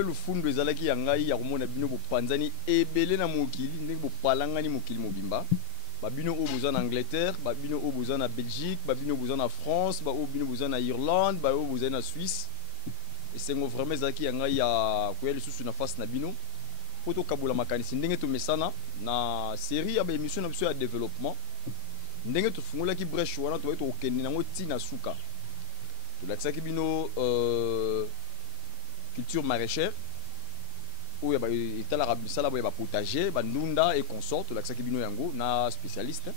pe le fundu ezalaki yangai ya komona bino bo panzani ebele na mokili ndenge bo palangani mokili mobimba ba bino o bozana Angleterre ba bino o bozana Belgique ba bino bozana France ba o bino bozana Irlande ba o bozana Suisse et c'est vraiment ezalaki yangai ya koyeli susu na face na bino poto kabula makanisi ndenge to mesana na série ya ba émission na biso ya développement ndenge to fungolaki brèche wana to ba to okende nango tina suka to lakisaki bino culture maraîchère où il y a la potager, bandunda et consort, la bino yango na spécialiste.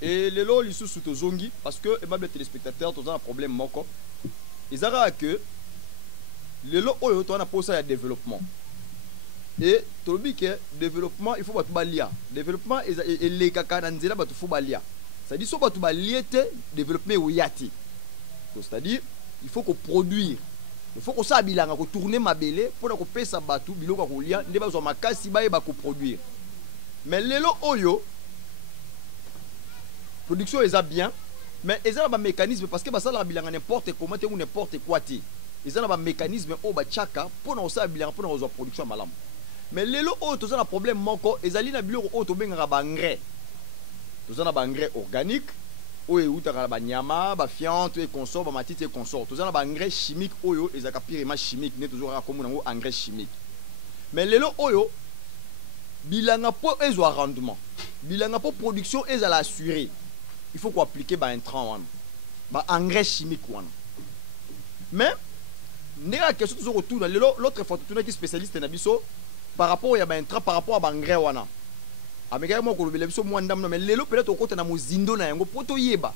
Et les lots ils sont sous zongi parce que les téléspectateurs ont un problème moko. Ils ont que les lots ont un posé à développement. Et tu dis que développement il faut pas tout balia. Développement et les caca nanzela ba tout faut balia. Ça dit so ba tout baliete développement oyati. C'est-à-dire il faut qu'on produire. Il faut que ça bilanga ko tourner mabele pour ko pesa batu biloko ko lia ndeba zo makasi ba ba ko produire. Mais lelo oyo production est bien mais ils ont un mécanisme parce que ba ça la bilanga n'importe comment ou n'importe quoi ti. Ils ont un mécanisme o ba chaka pour na ça bilanga pour na zo production malam. Mais lelo oyo to ça un problème moko ezali na biloko oyo to benga ba engrais. To ça na ba engrais organique. Oye utaka ba nyama ba fiante et consort ba matite et consort tout ça na ba engrais chimique oyo ezaka pirement chimique ne toujours comme nango engrais chimique mais lelo oyo bilanga po ezo rendement bilanga po production ezala assuré il faut qu'on appliquer ba intrant wana ba engrais chimique wana mais nega question toujours autour dans lelo l'autre fois tout qui spécialiste na biso par rapport ya ba intrant par rapport à ba engrais wana ameka mo ko lobela biso mwanda mais lelo peut-être okota na mozindo na yango poto yeba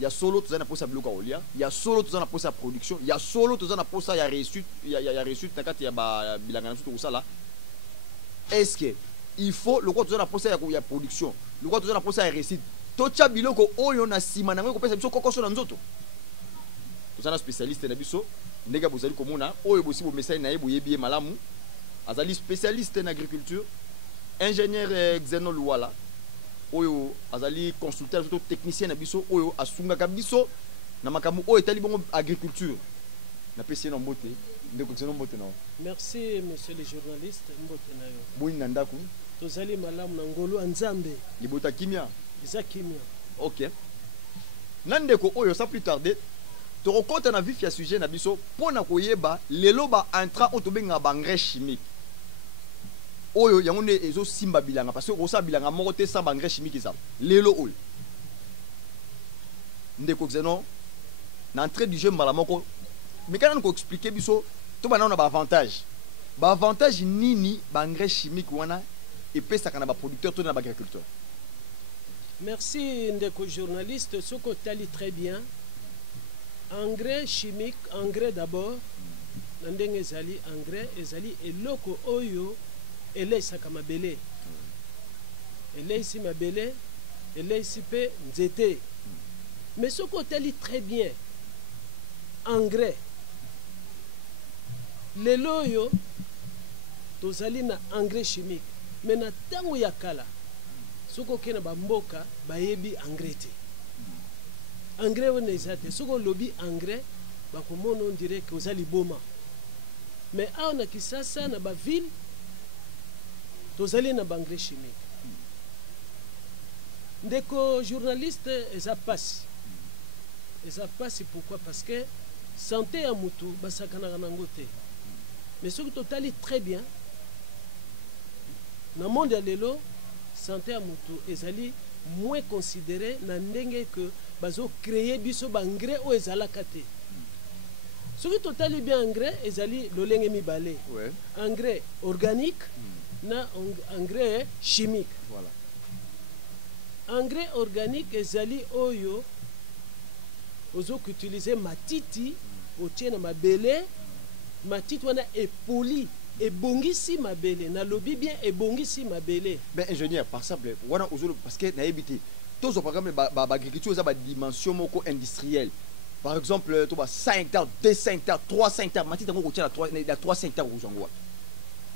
ya solo tozana posa biloko olia ya solo tozana posa production ya solo tozana posa ya réussite ya réussite na kati ya ba bilanga na tout ça là est-ce que il faut le quoi tozana posa ya production le quoi tozana posa ya réussite tocha biloko oyo na sima na ngo pesa biso kokoso na nzoto tozana spécialiste na biso ndega bozali komona oyo bosi bo message na yebo yebi malamu azali spécialiste en agriculture ingénieur Xeno Luala oyo azali consultant surtout technicien na biso oyo asunga ka biso na makamu oyo etali bongo agriculture na pesi na mbote ndeko Xeno mbote na merci monsieur le journaliste mbote na yo boyi na ndaku tozali malamu na ngolo nzambe libota kimia eza kimia OK nandeko oyo sans plus tarder to rekota na vif ya sujet na biso pona koyeba lelo ba entra otobenga ba engrais chimique oyo yango ne ezo simba bilanga parce que osa bilanga moko te sans engrais chimique ça lelo oyo ndeko Xeno na entrée du jeu mbala moko mais quand on ko expliquer biso to bana na ba avantage nini ba engrais chimique wana et pesa kana ba producteur to na ba agriculteur. Merci ndeko journaliste soko tali très bien engrais chimique engrais d'abord ndenge ezali engrais ezali eloko oyo eleisaka mabele eleisi mabele eleisi pe nzete mais ce côté est très bien engrais lelo yo tozali na engrais chimique mais na tango ya kala soko kena ba mboka bayebi engrais te engrais wana ezate soko lobi engrais bakomona on dirait que ozali boma mais aona kisasa na ba ville tozali na engrais chimique ndeko journaliste eza pasi pourquoi parce que santé ya mutu basakana nango te mais ce que totali très bien na monde ya lelo santé ya mutu ezali moins considéré na ndenge que bazo créer biso ba engrais o ezalaka te ce que totali bien engrais ezali lolenge mibale engrais organique na engrais chimique. Voilà. Engrais organique ezali oyo ozo utiliser matiti otiena mabele matiti wana epoli ebongisi mabele na lobi bien ebongisi mabele. Ben ingénieur par exemple wana ozo parce que na ebité tous au programme ba agriculture ça ba dimension moko industrielle. Par exemple to ba 5 hectares, 2 hectares, 3 hectares matiti ngo otiena 3 hectares uzango.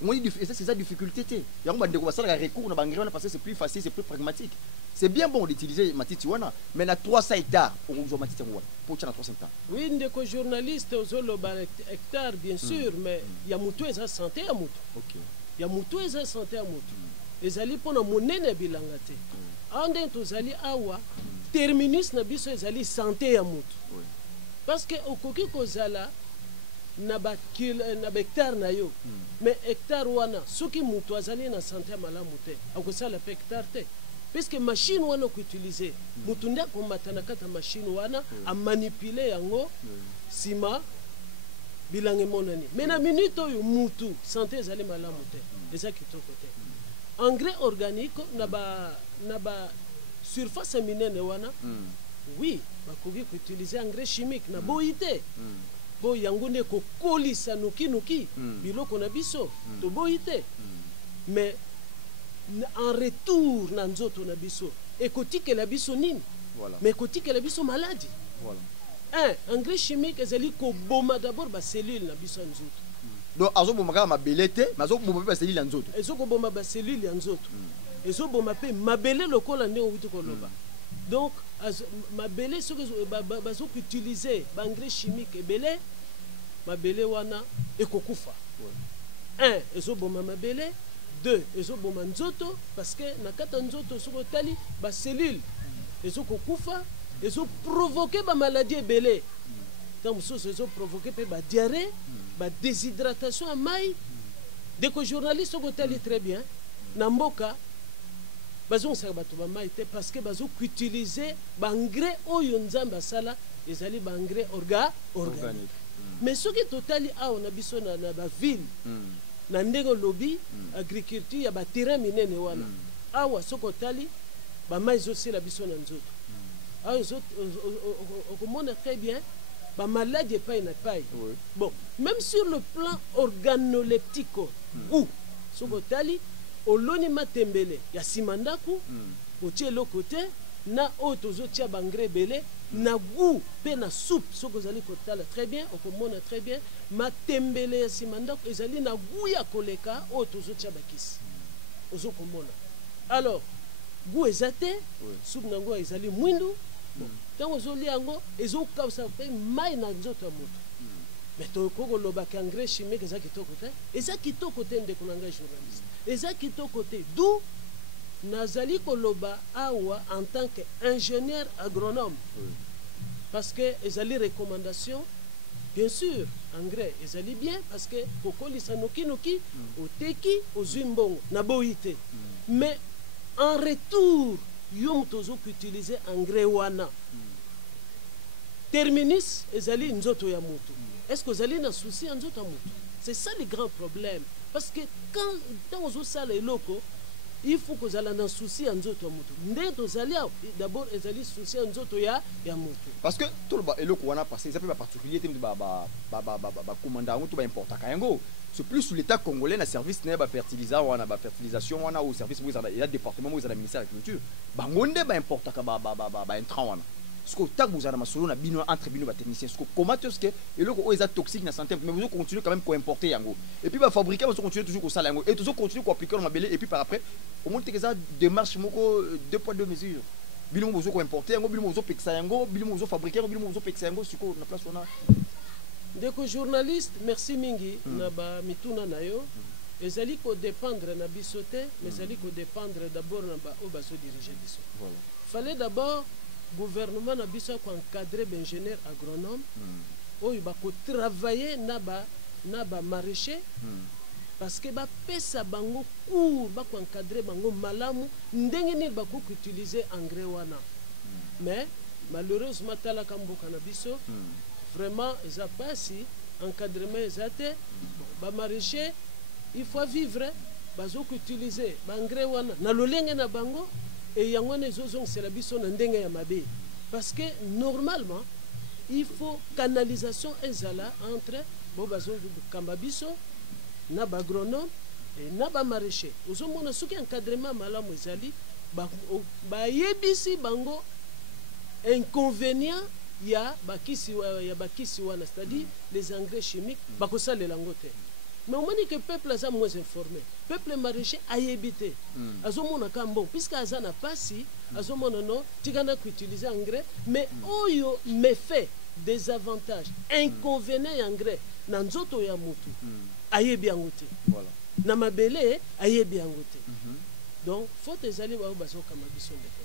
C'est ça difficulté. Il y a un recours parce que c'est plus facile, c'est plus pragmatique. c'est bien bon d'utiliser matiti wana mais na 300 hectares on joue matiti wana pour tchana 300 hectares oui ndeko journaliste ozoloba hectare bien sûr mais ya mutu eza santé ya mutu OK ya mutu eza santé ya mutu ezali mpona monene bilanga te ande tozali awa terminus na biso ezali santé ya mutu parce que okoki kozala na ba hectare na yo mais hectare wana soki mutu azali na santé ya malamu te akosala pe hectare te puisque machine wana koutiliser mutu nde akomata na kati ya machine wana amanipule yango nsima bilanga emonani mais na minute oyo mutu santé ezali malamu te eza kitoko te engrais organique na ba surface minene wana oui bakoki koutiliser engrais chimique na boyi te bo yango nde kokolisa nuki biloko na biso toboyi te mais en retour na nzoto na biso ekotikela biso nini mais ekotikela biso maladie engrais chimique ezali koboma d'abord bacellule na biso ya nzoto donc azoboma kaka mabele te mais azoboma mpe bacellule ya nzoto ezokoboma bacellule ya nzoto ezoboma mpe mabele lokola nde outi koloba donc mabele soki bazokoutilize baengrais chimique ebele mabele wana ekokufa ezoboma mabele 2 ezoboma nzoto parce que na kati ya nzoto soki otali bacellule ezokokufa ezoprovoke bamaladie ebele ntango mosusu ezoprovoke mpe badiarrhée badéshydratation ya mai ndeko journaliste soki otali très bien na mboka bazongisaka bato bamai te parce que bazokoutilize baengrais oyo nzambe asala ezali baengrais organique mais soki totali awa na biso na baville na ndenge olobi agriculture ya baterrain minene wana awa soki otali bamai ezosila biso na nzoto awa okomona très bien bamaladi epai na epai bon même sur le plan organoleptico goût soki otali oloni matembele ya nsima ndako otie eloko te na oyo tozotia baengrais ebele na goût mpe na soupe soki ozali kotala très bien okomona très bien matembele ya nsima ndako ezali na goût ya koleka oyo tozotia bakisi ozokomona alors goût eza te soupe nango ezali mwindu ntango ozolia yango ezokausa mpe mai na nzoto ya moto mais tokoki kolobaka engrais chimique eza kitoko te eza kitoko te ndeko na ngai journaliste eza kitoko te d'où nazali koloba awa en tant que ingénieur agronome parce que ezali recommandation bien sûr engrais ezali bien parce que kokolisa noki oteki ozwi mbongo na boyi te mais en retour yo moto ozokoutilize engrais wana terminus ezali nzoto ya moto est-ce que ozali na souci ya nzoto ya moto c'est ça le grand problème parce que quand ntango ozosala eloko il faut kozala na souci ya nzoto ya moto nde tozali awa d'abord ezali souci ya nzoto ya moto parce que toloba eloko wana parce que eza mpe baparticulier te bakomanda yango to baimportaka yango c'est plus sur l'état congolais na service na ya bafertilisant wana bafertilisation wana ou service mo eza département mo eza na ministère de l'agriculture bango nde baimportaka baintrant wana siko tak bozala masolo na bino entre bino batechnicien siko comment est-ce que eloko oyo eza toxique na santé mais vous continuez quand même ko importer yango et puis fabriquer vous continuez toujours ko sala yango et toujours continuer ko appliquer na mabele et puis par après au moins que ça démarche moko 2 poids 2 mesures bino bozo ko importer yango bino bozo pekisa yango bino bozo fabriquer yango bino bozo pekisa yango siko na place wana ndeko journaliste merci mingi na ba mituna na yo ezali ko dépendre na biso te mais ezali ko dépendre d'abord na ba o baso diriger biso voilà fallait d'abord gouvernement na biso ko encadrer ingénieur agronome oyo ba ko travailler na ba maraîcher parce que ba pesa bango cours ba ko encadrer bango malamu ndenge ni ba ko utiliser engrais wana mais malheureusement tala kamboka na biso vraiment eza pasi encadrement eza te ba maraîcher il faut vivre bazo ko utiliser ba engrais wana na lolenge na bango et yango nezozongisela biso na ndenge ya mabe parce que normalement il faut canalisation ezala entre bo bazokamba biso na bagronome et na bamaraîcher ozomona soki encadrement malamu ezali bayebisi bango inconvénient ya bakisi wana c'est-à-dire les engrais chimiques bakosalela yango te mais on dit que le peuple est moins informé. Le peuple maraîcher a évité. Azomona kambo puisque azana pasi azomona no tikana kuutiliser engrais mais oyo méfait des avantages inconvénients ya engrais na nzoto ya mutu ayebi yango te voilà na mabele ayebi yango te donc faute ezali bao bazokamba biso ndeko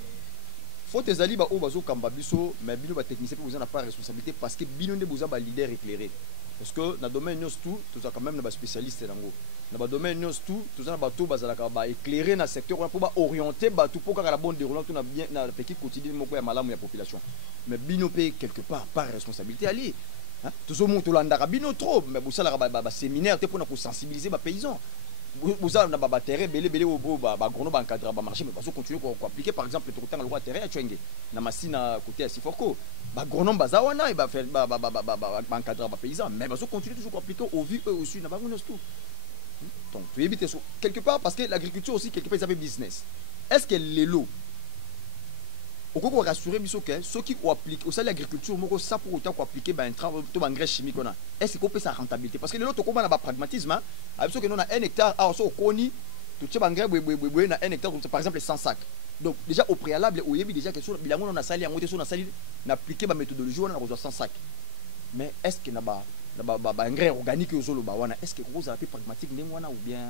faute ezali ba o bazokamba biso mais bino ba technicien pe vous en a pas responsabilité parce que bino nde boza ba leader éclairé parce que na domaine nyos tout toza quand même na ba spécialiste nango na ba domaine nyos tout toza na bato bazalaka ba éclairer na secteur pour ba orienter bato pour kaka la bonne déroulement tout na bien na petit quotidien moko ya malamu ya population mais bino pe quelque part par responsabilité ali hein tozo monto landaka bino trop mais bosala ba séminaire te pour na ko sensibiliser ba paysans vous avez un terrain belé ba encadrer ba marché mais parce que continuer ko appliquer par exemple le temps le roi terrain tuenge na machine côté à Sifoko ba gronome bazawana et ba faire ba encadrer ba paysan mais parce que continuer toujours appliquer au vu eux aussi na ba tout donc tu évites quelque part parce que l'agriculture aussi quelque part ça fait business est-ce que les lots au coup rassurer biso que ceux qui appliquent au sein de l'agriculture moko ça pour autant qu'on appliquer ben travail to engrais chimique on a est-ce qu'on peut sa rentabilité parce que les lots to comment na ba pragmatisme hein avec que nous on a 1 hectare ah so koni to tche engrais na 1 hectare par exemple 100 sacs donc déjà au préalable au yebi déjà quelque chose bilango on a sali yango te so na sali na appliquer ba méthodologie on a besoin 100 sacs mais est-ce que na ba engrais organique yo solo ba wana est-ce que vous avez pragmatique ndengwana ou bien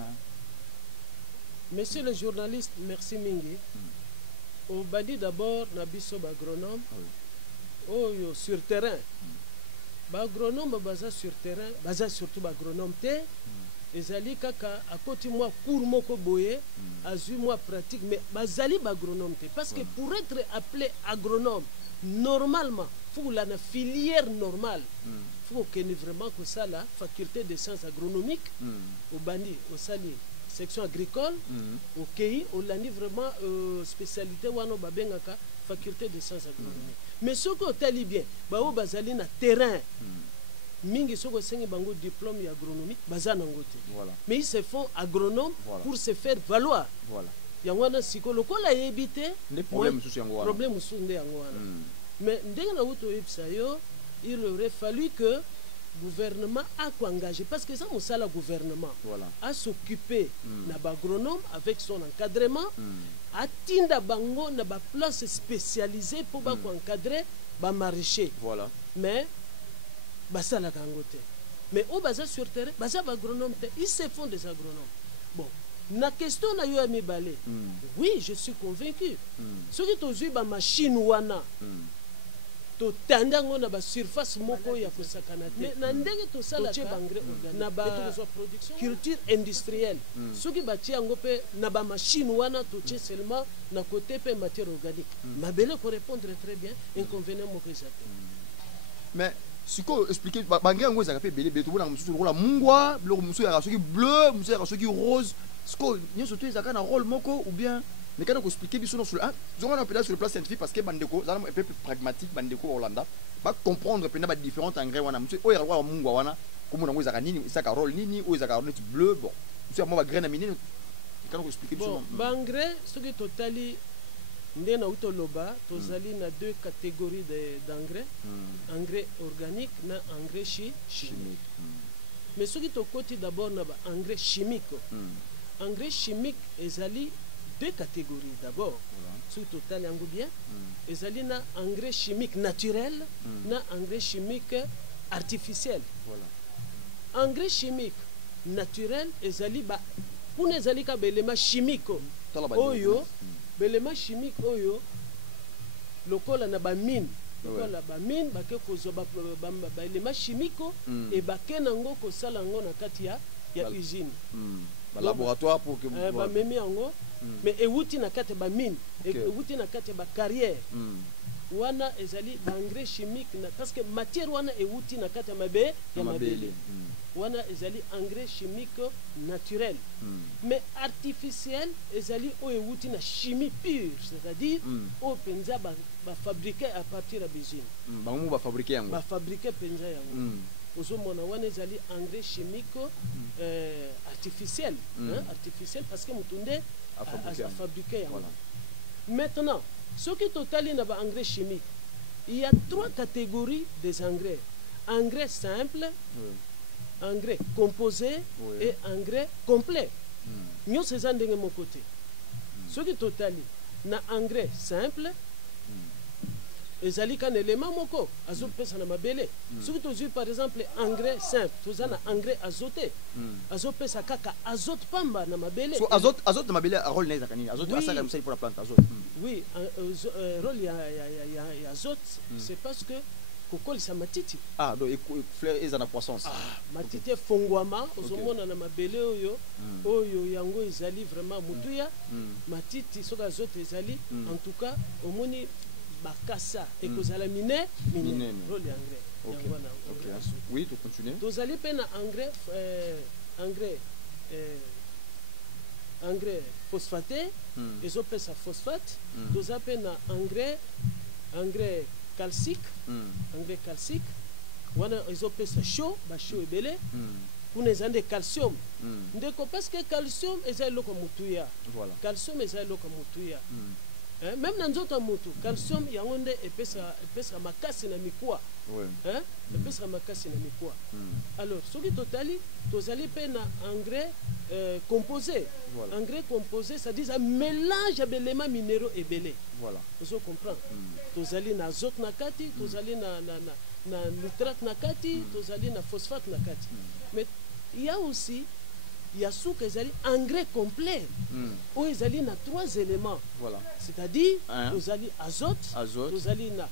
monsieur le journaliste merci mingi au bandi d'abord na biso ba agronome oyo sur terrain ba agronome baza sur terrain baza surtout ba agronome te ezali kaka akoti moi cours moko boye azui moi pratique mais bazali ba agronome te parce que pour être appelé agronome normalement faut la filière normale faut que vraiment que ça la faculté de sciences agronomiques au bandi au sali section agricole au KI on l'a dit vraiment spécialité wano babengaka faculté de sciences agronomiques mais ce que tali bien bao bazali na terrain mingi soko sengi bango diplôme agronomique bazana ngote voilà mais ils se font agronome pour se faire valoir voilà yangwana siko lokola yebité problème sous yango wana problème sous nde yango wana mais ndenge na uto yebisa yo il aurait fallu que gouvernement a engagé parce que ça mosala gouvernement voilà a s'occuper na ba agronome avec son encadrement a tinda bango na ba place spécialisée pour ba encadrer ba maraîcher voilà mais basala kangote mais au basa sur terrain basa ba agronome ils se font des agronomes bon na question na yo ami balé oui je suis convaincu ceux qui tozui ba machine wana to tandango na ba surface moko ya kosakana te na ndenge to sala na ba culture industrielle soki batia yango pe na ba machine wana to tche seulement na côté pe matière organique mabele ko répondre très bien inconvénient moko ezate mais siko expliquer ba ngé ngo za pe belé beto bona mususu rola mungwa bloko mususu ya soki bleu mususu ya soki rose siko nyoso to ezaka na rôle moko ou bien mais quand on explique biso sur le plan scientifique parce que bandeko ça un peu pragmatique bandeko Hollanda va comprendre pena ba différents engrais wana monsieur oya roi mungwa wana comme on a nini ça rôle nini ou ça net bleu bon monsieur moi ba graine minine quand on explique biso ba engrais ce qui totali ndena utoloba tozali na deux catégories d'engrais engrais organique na engrais chimique mais ce qui to côté d'abord na ba engrais chimique engrais chimique ezali deux catégories d'abord sur total yango bien ezali na engrais chimique naturel na engrais chimique artificiel voilà engrais chimique naturel ezali ba kuna ezali ka belema chimique oyo belema chimique oyo lokola na ba mine lokola ba mine ba ke kozo ba belema chimique et ba kenango ko sala ngo na kati ya usine ba laboratoire pour que ba memi yango mais ewuti na kati ba mine ewuti na kati ba carrière wana ezali ba engrais chimique na parce que matière wana ewuti na kati ya mabele wana ezali engrais chimique naturel mais artificiel ezali o ewuti na chimie pure c'est-à-dire o penza ba fabriquer à partir de l'usine bango ba fabriquer yango ba fabriquer penza yango ozomona wana ezali engrais chimique artificiel artificiel parce que mutunde a fabriqué voilà. Maintenant ce qui totali na ba engrais chimique il y a trois catégories des engrais simple engrais composé et engrais complet nyonso eza ndenge moko te ce qui totali na engrais simple ezali kan élément moko azopesa na mabele soki tozwi par exemple engrais simple toza na engrais azoté azopesa kaka azote pamba na mabele so azote na mabele rôle na ezaka nini azote Oui. asala mosali pour la plante azote oui rôle ya azote c'est parce que kokolisa matiti ah donc fleur eza na croissance matiti efongwama ozomona na mabele oyo oyo yango ezali vraiment mutuya matiti soki azote ezali en tout cas omoni bakasa ekozala mine rôle ya engrais ok yango wana ok oui tu continues tozali mpe na engrais phosphaté ezopesa phosphate toza mpe na engrais calcique engrais calcique wana ezopesa chaud bashaud ebele kuna eza nde calcium ndeko parce que calcium eza eloko mutuya voilà calcium eza eloko mutuya même na nzoto ya motu calcium yango nde epesaka makasi na mikuwa epesaka makasi na mikuwa alors soki tozali mpe na engrais composé engrais composé c'est-à-dire un mélange ya baéléments minéraux ebele voilà ozo comprendre tozali na azote na kati tozali na nitrate na kati tozali na phosphate na kati mais il y a aussi ya suka ezali engrais complet oyo ezali na 3 éléments voilà c'est-à-dire tozali azote tozali na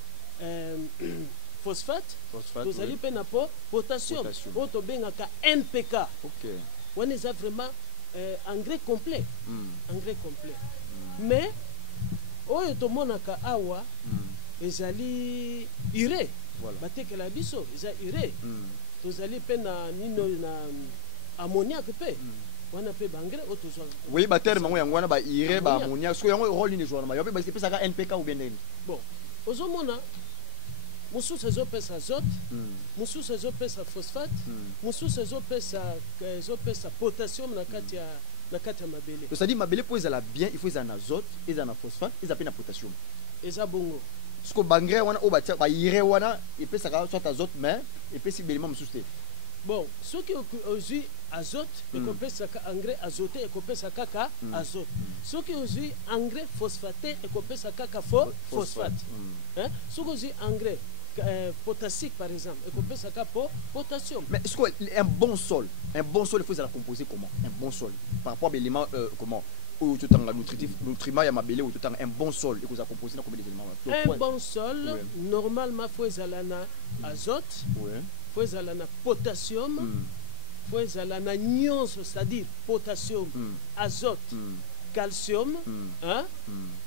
phosphate tozali mpe na potassium oyo tobengaka NPK wana eza vraiment engrais complet engrais complet mais oyo tomonaka awa ezali urée batekela biso eza urée tozali mpe na nino na ammoniac mpe wana mpe baengrais oyo tozwa oui baterme yango yango wana baire baammoniac so yango rôle nini ezwana yango mpe epesaka NPK ou bien ndeni bon ozomona mosusu ezopesa azote mosusu ezopesa phosphate mosusu ezopesa potassium na kati ya mabele c'est-à-dire mabele mpo ezala bien il faut ezala na azote ezala na phosphate eza mpe na potassium eza bongo siko baengrais wana oyo batia baire wana epesaka soit azote mais epesi belema mosusu te bon soki ozwi azote ekopesaka engrais azoté ekopesa kaka azote soki ozwi engrais phosphaté ekopesa kaka phosphate soki ozwi engrais potassique par exemple ekopesa kaka potassium mais est-ce qu'un bon sol il faut la composer comment un bon sol par rapport à l'élément comment ou tout en nutritif nutriments ya mabele ou tout en un bon sol et que ça composer dans combien d'éléments un bon sol normalement faut ezala na azote faut ezala na potassium faut ezala na nyonso c'est-à-dire potassium azote calcium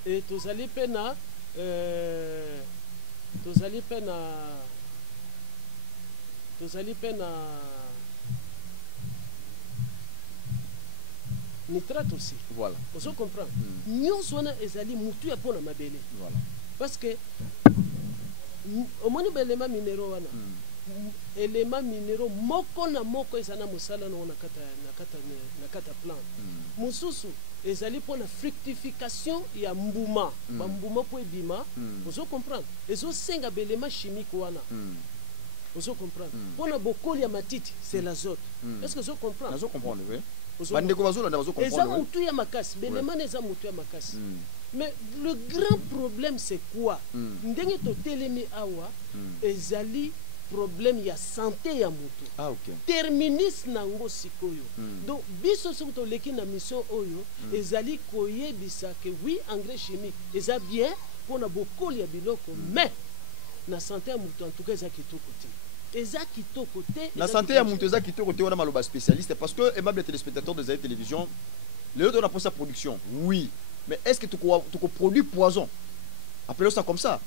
et tozali mpe na nitrate aussi voilà ozo comprendre nyonso wana ezali mutu ya mpona mabele voilà parce que omoni baéléments minéraux wana éléments minéraux moko na moko eza na mosala nango na kata plante mosusu ezali mpona fructification ya mbuma bambuma mpo ebima ozo comprendre ezosenga baéléments chimique wana ozo comprendre mpona bokoli ya matiti c'est l'azote est-ce que ozo comprendre nazo comprendre oui bandeko bazolanda bazo comprendre eza mutu ya makasi baéléments eza mutu ya makasi mais le grand problème c'est quoi ndenge totelemi awa ezali problème ya santé ya moto terminus nango sikoyo donc biso soki toleki na mission oyo ezali koyebisa ke oui engrais chimique eza bien mpona bokoli ya biloko mais na santé ya moto en tout cas eza kitoko te eza kitoko te na santé ya moto eza kitoko te wana maloba spécialiste parce que aimable téléspectateurs de Zaïre Télévision les autres on a pour sa production oui mais est-ce que tu produis poison appelons ça comme ça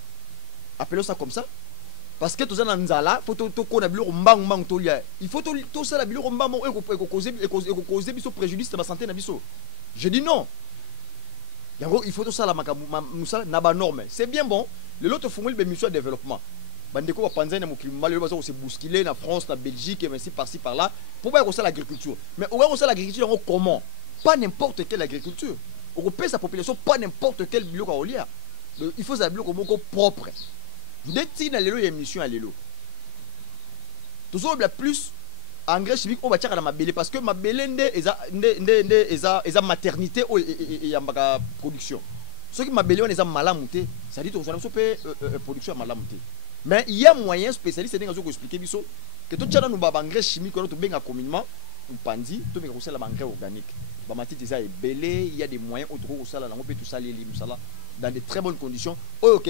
parce que tout ça dans nzala faut to ko na biloko mbang tolia il faut to ça la biloko mbang eko causer biso préjudice na santé na biso je dis non yango il faut to ça la musala na ba norme c'est bien bon le lot fongoli be mission de développement bandeko ba panzana mo climat le bazo se bousculer na France na Belgique et ainsi par-ci par-là pour pas ko ça l'agriculture mais on va ça l'agriculture comment pas n'importe quelle agriculture on peut sa population pas n'importe quel biloko olia il faut ça biloko moko propre ndeti na lelo ya émission ya lelo toujours la plus engrais chimique on va tirer dans mabele parce que mabele eza maternité et ya mbaka production ceux qui mabele wana eza malamu te ça dit tozala biso pe production ya malamu te mais il y a moyen spécialiste ndenge azo ko expliquer biso que to tchana no ba engrais chimique wana to benga communément mpandi to benga kosala ba engrais organique ba matiti eza ebele il y a des moyens autres ko sala nango pe tout ça les musala dans de très bonnes conditions OK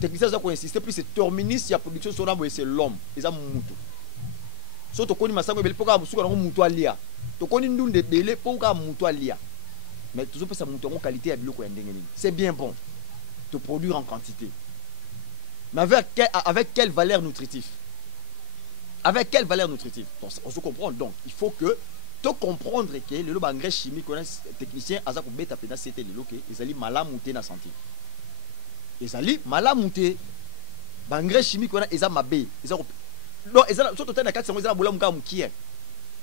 technicien za ko insister plus c'est terminus ya production sona bo c'est l'homme eza mutu so to koni masango ebele poka musuka nango mutu alia to koni ndunde bele poka mutu alia mais toujours peut ça mutu en qualité ya biloko ya ndenge nini c'est bien bon de produire en quantité mais avec quelle valeur nutritive avec quelle valeur nutritive donc on se comprend donc il faut que tu comprendre que le engrais chimique on a technicien aza ko beta pena c'était le loke ezali malamu te na santé ezali malamu te engrais chimique on a eza mabe eza non eza surtout tena kati sango eza bolamu ka mukie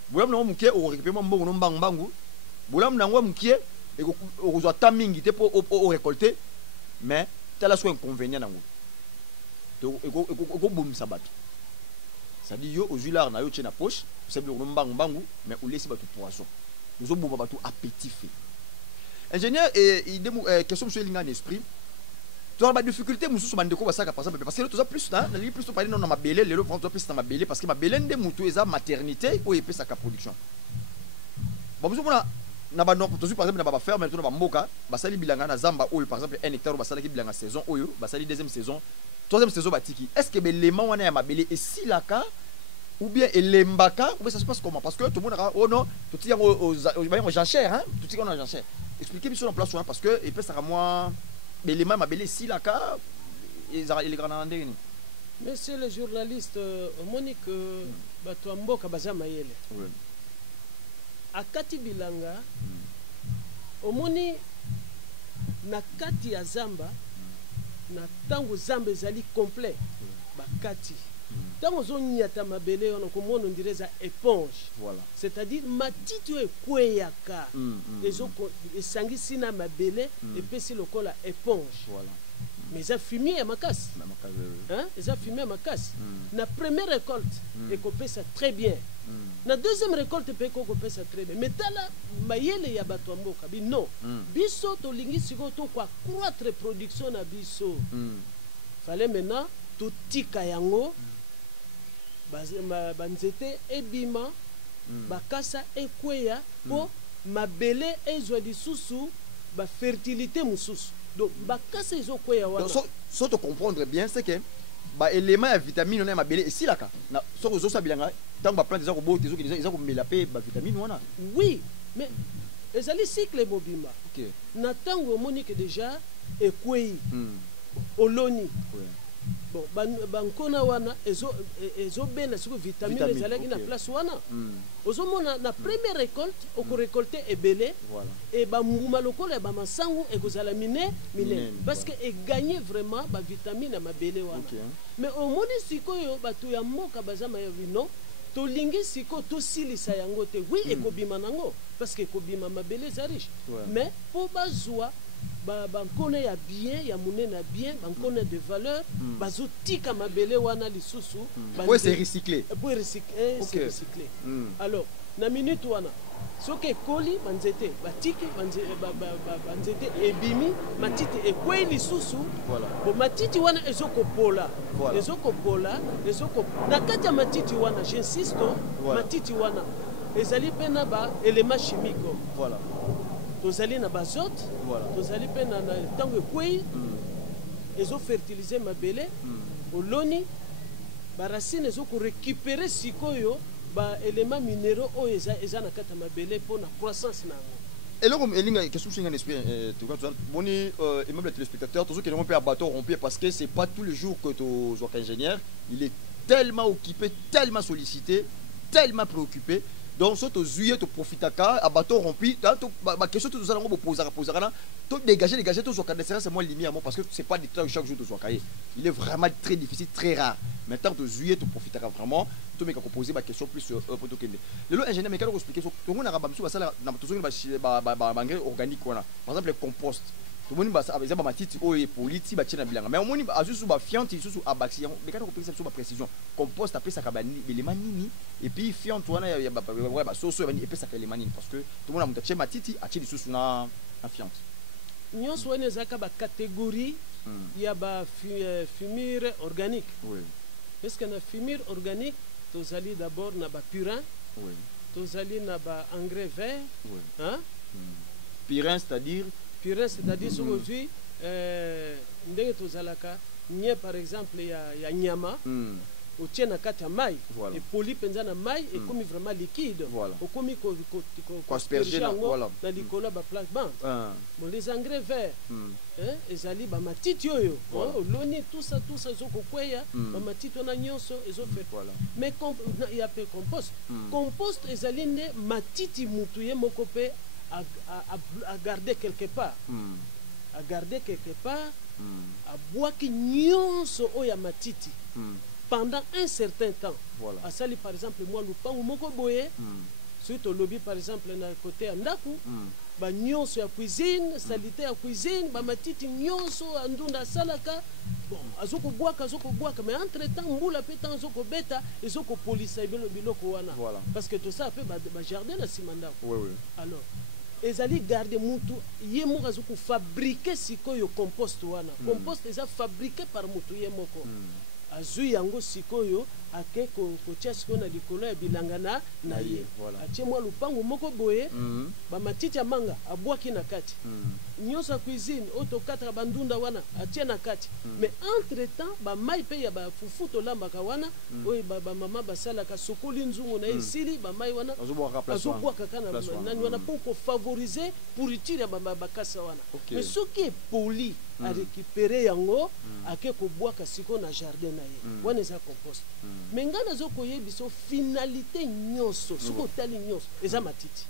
bolamu na mukie o récupérer mbongo no mbangu bolamu na ngwa mukie et o zo ta mingi te pour o récolter mais tala so inconvénient nango to eko bomisa bato ça dit yo ozular na yo tche na poche c'est bien mbangu mais ou laisser bato poisson nous oboma bato appétit fait ingénieur et question monsieur linga en esprit tu as ba difficulté mususu bandeko basaka par exemple parce que tu as plus na li plus to parler non na mabele lelo tu as plus na mabele parce que mabele nde mutu eza maternité o epesa ka production bon mususu na na ba non tu par exemple na ba ferme to na ba mboka basali bilanga na zamba oyo par exemple 1 hectare basali ki bilanga saison oyo basali deuxième saison troisième saison batiki est-ce que l'élément wana ya mabele et si la ka ou bien elembaka ou bien ça se passe comment parce que tout le monde a oh non tout tient aux jachères hein tout tient aux jachères expliquez-moi sur la place parce que et puis ça moi l'élément mabele si la ka les grands ndenge monsieur le journaliste Monique bato mboka bazama yele oui akati bilanga omoni na kati ya zamba na tango zamba ezali complet bakati tango zonyata mabele on komona on dirait ça éponge voilà c'est-à-dire matiti ekweyaka ezoko esangisi na mabele epesi lokola éponge voilà mais ça fumier ya makasi hein ça fumier ya makasi na première récolte ekopesa très bien na deuxième récolte pe ekopesa très bien mais tala mayele ya bato mboka bi non biso to lingi siko to kwa croître production na biso fallait maintenant to tika yango banzete ebima bakasa ekweya po mabele ezwa lisusu ba fertilité mususu donc bakasa ezokweya wana donc so to comprendre bien c'est que ba élément ya vitamine on a mabele et si la ka na so ko zo sabilanga tant ba plante ezako bote ezako melape ba vitamine wana oui mais ezali cycle mobimba OK na tango monique déjà ekweyi oloni bon bankona wana ezo bena siko vitamine ezalaki na place wana ozomona na première récolte oko récolter ebele et ba mbuma lokola ba masangu ekozala mine parce que e gagner vraiment ba vitamine na mabele wana mais omoni sikoyo bato ya mboka bazama ya vino to lingi siko to silisa yango te oui ekobima nango parce que ekobima mabele za riche mais po bazwa bankone ya bien ya monene na bien bankone de valeur bazotika mabele wana lisusu pour se recycler c'est recycler alors na minute wana soki ekoli banzete batiki banzete ebimi matiti ekwei lisusu bo matiti wana ezokopola na kati ya matiti wana j'insiste matiti wana ezali pena ba élément chimique voilà tozali na bazote tozali pe na tango ekwei ezofertilize mabele oloni baracine ezoko récupérer sikoyo ba éléments minéraux oyo eza na kati ya mabele mpo na croissance na yango eloko elinga question sur un esprit boni immeuble téléspectateur toujours qu'il rompe à bateau rompier parce que c'est pas tous les jours que tu sois ingénieur il est tellement occupé tellement sollicité tellement préoccupé donc so to zuye to profitaka à bateau rompi ba question tout ça ngo poser na to dégager to so cadre c'est moi limite parce que c'est pas du temps chaque jour to so cahier il est vraiment très difficile très rare maintenant to zuye to profitaka vraiment to me ka poser ba question plus pour to kende le ingénieur mécanique expliquer so to ngona ba biso ba sala na to zo ba engrais organique wana par exemple le compost to moni ba ça ba matiti o e politi ba tchena bilanga mais au moni azusu ba fiante susu abaxi mécanique ko pesa so ba précision compost apesa ka ba élément nini et puis fiante wana ya ba soso ba epesa ka élément nini parce que to mona mutachema matiti achi susu na fiante nyonso wana ezalaka bacatégorie ya bafumure organique. Oui. Parce que na fumure organique tozali d'abord na bapurin, Oui. tozali na baengrais vert, Oui. hein? Purin, c'est-à-dire Purin, c'est-à-dire soki ozwi ndenge tozalaka nye par exemple ya nyama otie na kati ya mai Voilà. epoli mpenza na mai ekomi vraiment liquide. Voilà. Okomi Asperger na- yango voilà. na likolo ya baplaque bande. Ah. Bon, les engrais verts ezali bamatiti oyo Voilà. oloni tout ça ezokokweya bamatiti wana nyonso ezofeta. Voilà. Mais ya mpe compost compost ezali nde matiti mutu ye moko mpe à garder quelque part à garder quelque part abwaki nyonso oyo ya matiti pendant un certain temps. Voilà. Asali par exemple moi lupangu moko boye soki tolobi par exemple na côté ya ndaku banyonso ya cuisine salite ya cuisine bamatiti nyonso andunda asalaka bon azokobwaka mais entre temps mbula mpe ntango azokobeta ezokopolisa biloko wana. Voilà. Parce que tosala mpe bajardin na nsima ndako. Oui, oui. Alors ezali garde mutu ye moko azokofabrike sikoyo compost wana compost eza fabriqué par mutu ye moko azwi yango sikoyo ake kotia sikoyo na likolo ya bilanga na ye. Voilà. Atie mwa lupangu moko boye bamatiti ya manga abwaki na kati nyonso ya cuisine oyo tokataka bandunda wana atie na kati mais entre temps bamai mpe ya bafufu tolambaka wana oyo bamama basalaka sokoli nzungu na ye esili bamai wana azobwakaka na nani wana mpo kofavorize pourriture ya bakasa wana. Mais soki epoli arécupere yango ake kobwaka sikoyo na jardin na ye wana eza compost. Mais ngai nazokoyeba biso finalité nyonso soki otali nyonso eza matiti.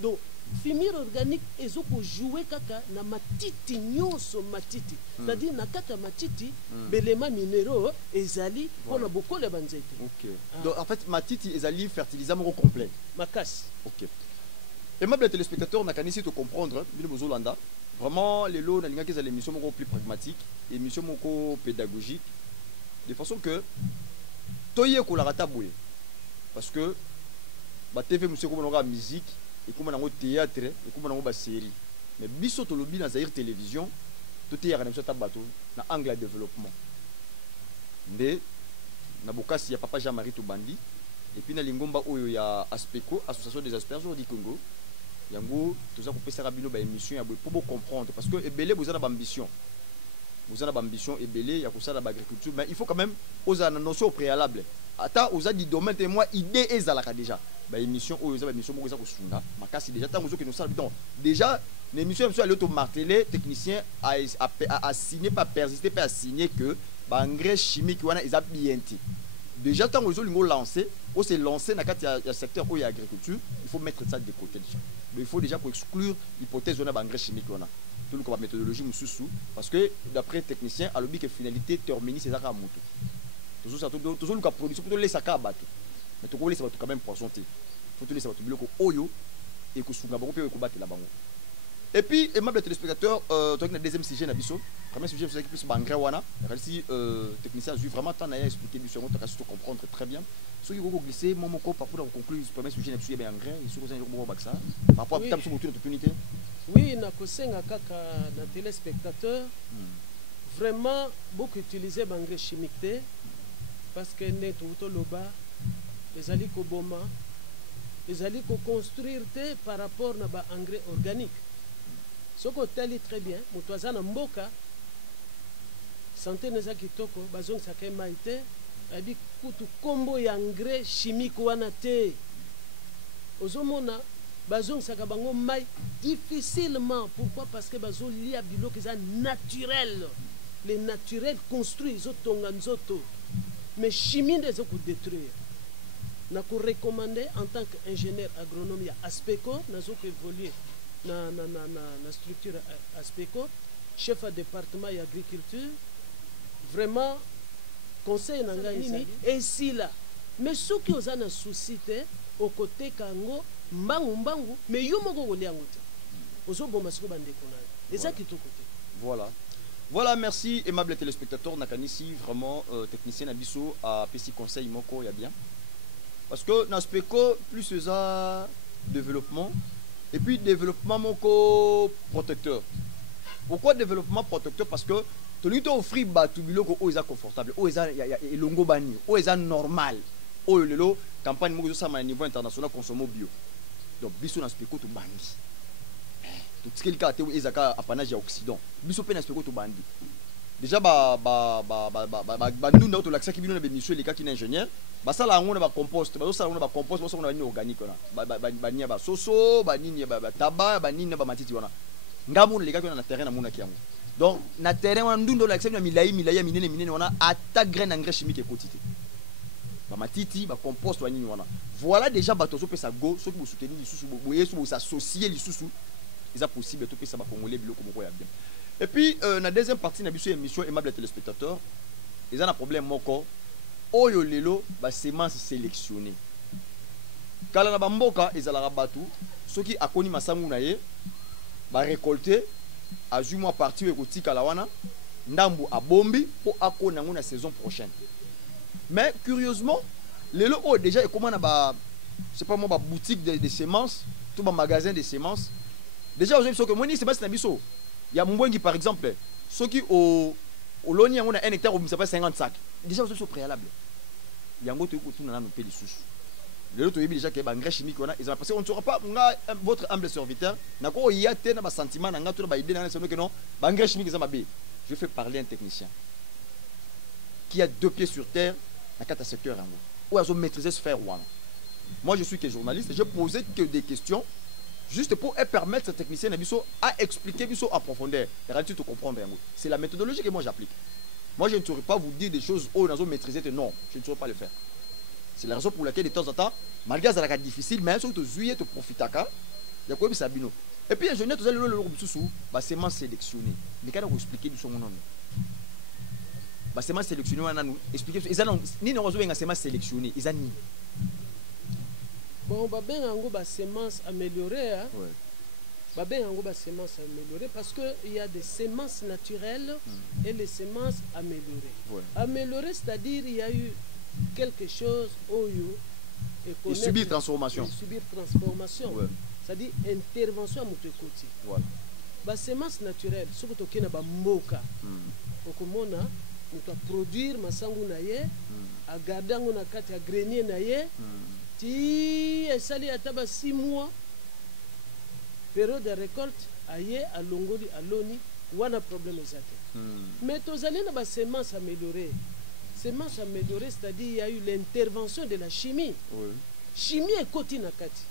Donc fumure organique ezokojouer kaka na matiti nyonso matiti c'est-à-dire na kati ya matiti belema minéraux ezali mpona bokolo ya banzete. Donc en fait matiti ezali fertilisant moko complet makasi. Aimable téléspectateurs nakanisi to comprendre bino bozolanda vraiment lelo nalingaki ezala émission moko plus pragmatique émission moko pédagogique de façon que toyekolaka ta boye parce que ba TV monsieur komonaka musique ekoma nango théâtre ekoma nango ba série mais biso tolobi na Zaïre télévision toteyaka na biso ta bato na angle ya développement nde na bokasi ya papa Jean-Marie Tobandi et puis na lingomba oyo ya Aspeco association des aspergeurs du Congo yango toza kopesaka bino ba émission ya boye pour comprendre parce que ebele bozana ba ambition ebele ya kosala ba agriculture mais il faut quand même oza na notion au préalable ata oza di domaine te moi idée ezalaka déjà ba émission oyo za ba émission moko za kosunga makasi déjà tango zoki nosala biton déjà l'émission monsieur allait auto marteler technicien a signé pas persister pas signer que ba engrais chimique wana eza bien ti déjà tango zo lingo lancer o se lancer na kati ya secteur oyo ya agriculture il faut mettre ça de côté déjà mais il faut déjà exclure l'hypothèse wana ba engrais chimique wana tout le méthodologie mususu parce que d'après technicien alobi que finalité terminer c'est ça ka mutu toujours le production pour laisser ça bateau mais to ko laisser bateau quand même poisson té faut te laisser bateau biloko oyo et ko sunga bango pe ko batela bango. Et puis aimable téléspectateurs toi qui na deuxième sujet na biso premier sujet vous avez plus bangre wana si technicien a vraiment temps à expliquer biso on t'a surtout comprendre très bien ce qui ko glisser momoko par rapport à conclure ce premier sujet na biso ya bangre et sur ça ko baksa par rapport à tam sur opportunité. Oui, nakosenga kaka na téléspectateur vraiment beaucoup utiliser bangre chimique te parce que ne tout loba ezali ko boma ezali ko construire te par rapport na ba engrais organique soko tali très bien moto aza na mboka santé neza kitoko bazongisa ke maite abi kutu kombo ya engrais chimique wana te ozomona bazongisaka bango mai difficilement. Pourquoi? Parce que bazolia biloko eza naturel, les naturels construits ezotonga nzoto mais chimie nde ezokudétruire. Nakorecommande en tant qu'ingénieur agronome ya Aspeco nazokoévoluer na structure Aspeco, chef de département ya agriculture. Vraiment conseil na ngai nini esila mais soki oza na souci te okoteka yango mbangu mais yo moko koliango te ozoboma siko bandeko na eza kitoko te. Voilà, merci aimable téléspectateurs nakanisi vraiment technicien na biso a pesi conseil moko ya bien parce que na Aspeco plus eza développement et puis développement moko protecteur Pourquoi développement protecteur? Parce que tu lui offrir batu biloko o eza confortable, o eza elongo bani, o eza normal. O lelo campagne mo zo à niveau international consommer bio. Donc biso na speko to bandi. Tout ce qui est te ezaka apanage ya Occident. Biso pe na speko to bandi. Déjà nous nous l'accès qui bino na bémission les cas qui ingénieur. Ba sala ngona ba compost, ba sala ngona ba compost, ba sala ngona organique na. Ba nia ba soso, ba nini ba tabac, ba nini ba matiti wana. Ngamu les gars qui na terrain na mona kiango. Donc na terrain wana ndundo l'accès na milai minene wana ata graine engrais chimique quotité. Ba matiti, ba compost wana nini wana. Voilà déjà ba tozo pe sa go, ceux qui vous soutenir lisusu boye so s'associer lisusu. Il est possible tout ça va congolais biloko moko ya bien. Et puis la deuxième partie na biso émission aimable téléspectateurs, ils ont un problème moko oyo lelo ba semence sélectionnée. Kala na bamboka ezalaka batu soki akoni masangu na ye ba récolter azui mois parti ekotika la wana ndambu abombi po akona ngona saison prochaine. Mais curieusement lelo o déjà comment na ba c'est pas moi ba boutique de semences, tout ba magasin de semences. Déjà aujourd'hui so que moi ni semence na biso ya mbwengi par exemple soki au loni yango na 1 hectare ou ça fait 50 sacs. Déjà vous êtes préalable. Yango to ko tuna na pe lisusu. Le lot déjà que engrais chimique on a parce qu'on ne saura pas votre humble serviteur na ko ya te na ba sentiment na ngato ba idée na que non engrais chimique ça mabe. Je fais parler un technicien qui a 2 pieds sur terre na kata secteur yango. Ou azo maîtriser ce faire wana. Moi je suis que journaliste, je posais que des questions juste pour permettre ce technicien à expliquer en profondeur. Tu comprendre. C'est la méthodologie que moi j'applique. Moi je ne saurais pas vous dire des choses où nous avons maîtrisé. Non, je ne saurais pas le faire. C'est la raison pour laquelle de temps en temps, malgré ça c'est difficile, mais surtout juillet tu profites à il y a quoi ça bino. Et puis je n'ai pas le sémence sélectionnée. Mais quand on expliquer du son nom. Bah sémence sélectionnée on a nous expliquer ils ont ni nous avons sémence sélectionnée, ils ont ni. Bon, bah ben en gros bah semences améliorées, hein. Ouais. Bah ben en gros bah semences améliorées parce que il y a des semences naturelles et les semences améliorées. Ouais. Améliorées, c'est-à-dire il y a eu quelque chose au et subir transformation. Subir transformation. Ouais. C'est-à-dire intervention à mon côté. Voilà. Bah semences naturelles, ce que tu as na mboka. Au komona, on doit produire masangu na ye, à garder on a kati à grenier na ye. Si esali ataba 6 mois période de récolte aye à longoli à loni wana problème ezate. Mais tozali na ba semences améliorées. Semences améliorées, c'est-à-dire il y a eu l'intervention de la chimie. Oui. Chimie est koti na kati.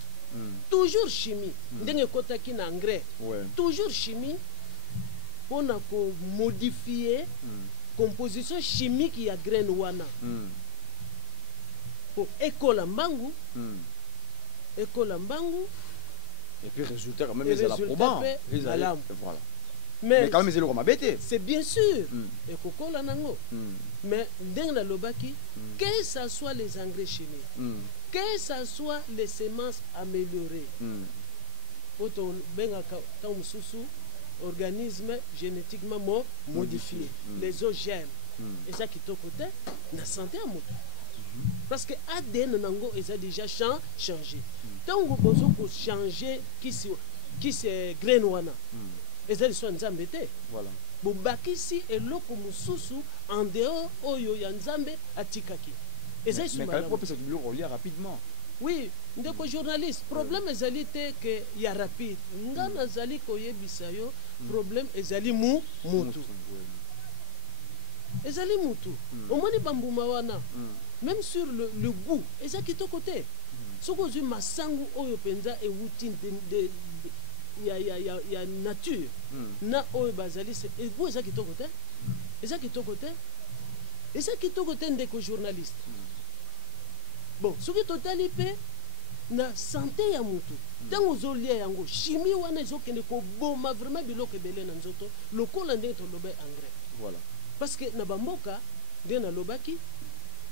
Toujours chimie. Ndenge kotaki na engrais. Ouais. Toujours chimie pour na ko modifier composition chimique ya graine wana. École mbangu école mbangu et puis résultat quand même ils la probant voilà mais quand même ils l'ont bêté c'est bien sûr et kokola nango mais dans la lobaki que ça soit les engrais chimiques que ça soit les semences améliorées auto benga tant mususu organisme génétiquement modifié les OGM et ça qui to côté na santé à moto. Parce que ADN nango ils a déjà changé. Tant que besoin pour changer qui c'est grain wana. Ils ont soit nzambete. Voilà. Bon baki si et loko mususu en dehors oyo ya nzambe atikaki. Et ça mais quand même peut se relire rapidement. Oui, ndeko journaliste, problème ezali te que ya rapide. Ngana zali ko yebisa yo problème ezali mutu. Ezali mutu. Omoni bambuma wana. Même sur le goût, et ça qui est au côté. Ce que je ma sangu oyo penza et routine de ya nature. Na oyo bazali c'est et goût ça qui est au côté. Et ça qui est au côté. Et ça qui est au côté ndeko journaliste. Bon, ce qui totali pe na santé ya mutu. Tango zolia yango chimie wana ezokende ko boma vraiment biloko belé na nzoto lokola ndenge to lobe engrais. Voilà. Parce que na bamboka de na lobaki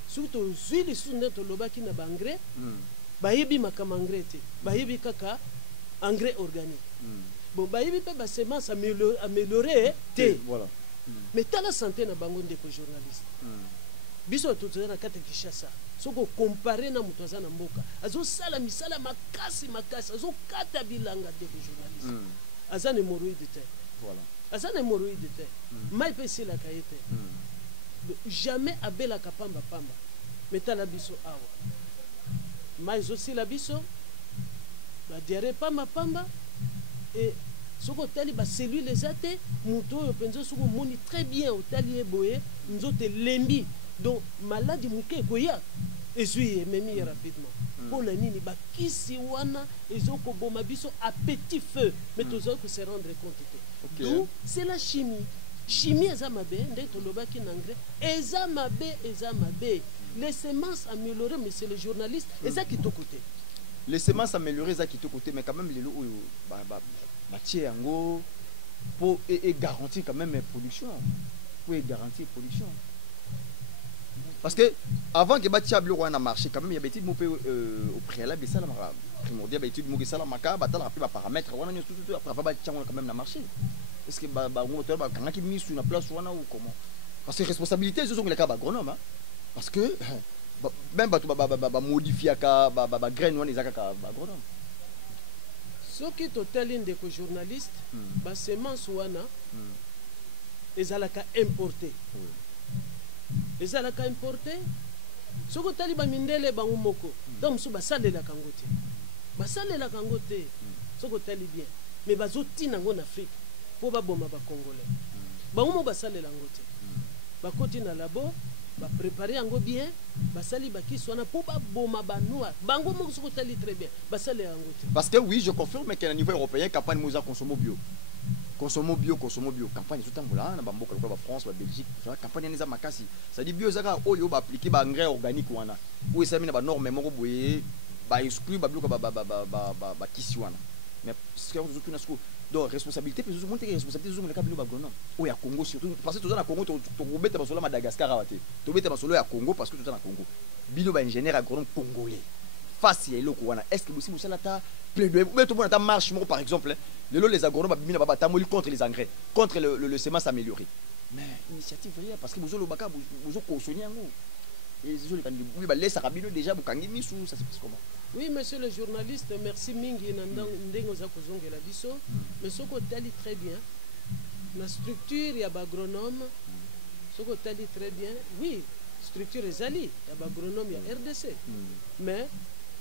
surtout zili sunde to lobaki na bangrais bayebi makama engrais te bayebi kaka engrais organique bon bayebi pe ba semence améliorée te voilà mais tala santé na bango ndeko journaliste biso to na kata Kinshasa soko comparer na mutu azana mboka azo sala misala makasi azo kata bilanga ndeko journaliste azana hémorroïde te voilà aza na hémorroïde te mai mpe esilaka ye te jamais abelaka pamba pamba me tala biso awa mai ezosila biso badiare pamba pamba e soki otali baselule eza te moto oyo mpenza soki omoni très bien otali ye boye nzoto elembi donc maladi moke ekoya ezwi ye ememi ye rapidement mpo na nini bakisi wana ezokoboma biso à petit feu mais tozali kose rendre compte te donc c'est la chimie chimie eza mabe ndenge tolobaki na anglais eza mabe les semences améliorées monsieur le journaliste eza kitoko te les semences améliorées eza kitoko te mais quand même lelo oyo batie yango pour garantir quand même production pour garantir production parce que avant que batia biloko wana marché quand même il y a des mots au préalable ça la primordial ba étude mo ça la maka batala rapide ba paramètres wana nyonso tout après ba tia quand même na marché est-ce que ba moteur ba kangaki misu na place wana ou comment parce que responsabilité ce sont les cas agronome parce que même ba modifier ka ba graine wana ezaka ka agronome soki totali ndeko journaliste ba semence wana ezalaka importé ezalaka importé soki otali bamindele bango moko donc mosusu basalelaka yango te soki otali bien mais bazotina yango na afrique mpo baboma bacongolais bango moko basalela yango te bakoti na labo baprépare yango bien basali bakisi wana mpo baboma banoir bango moko soki otali très bien basalela yango te parce que oui je confirme qu'à niveau européen campagne moza consomme bio campagne sotambola na bamboka lokola ba France ba Belgique campagne neza makasi ça dit bio zaka oyo ba appliquer ba engrais organique wana ou esami na ba norme moko boye ba exclure ba bloka ba kisi wana mais ce que vous na sco donc responsabilité puis vous monter responsabilité zo na ba agronome o ya Congo surtout parce que tout dans Congo to robeta basolo Madagascar awate to beta basolo ya Congo parce que tout dans Congo bino ba ingénieur agronome congolais face ya eloko wana est-ce que vous aussi la ta plaidoyer mais tout le monde ta marche par exemple les agronomes babimina baba tamoli contre les engrais contre le semence amélioré mais initiative rien parce que vous le baka vous cautionner yango et ils ont oui ba laisse rabino déjà bukangi misu ça se passe comment oui monsieur le journaliste merci mingi na ndengo za kozongela biso mais soko tali très bien la structure ya ba agronome soko tali très bien oui structure ezali ya ba agronome ya RDC mais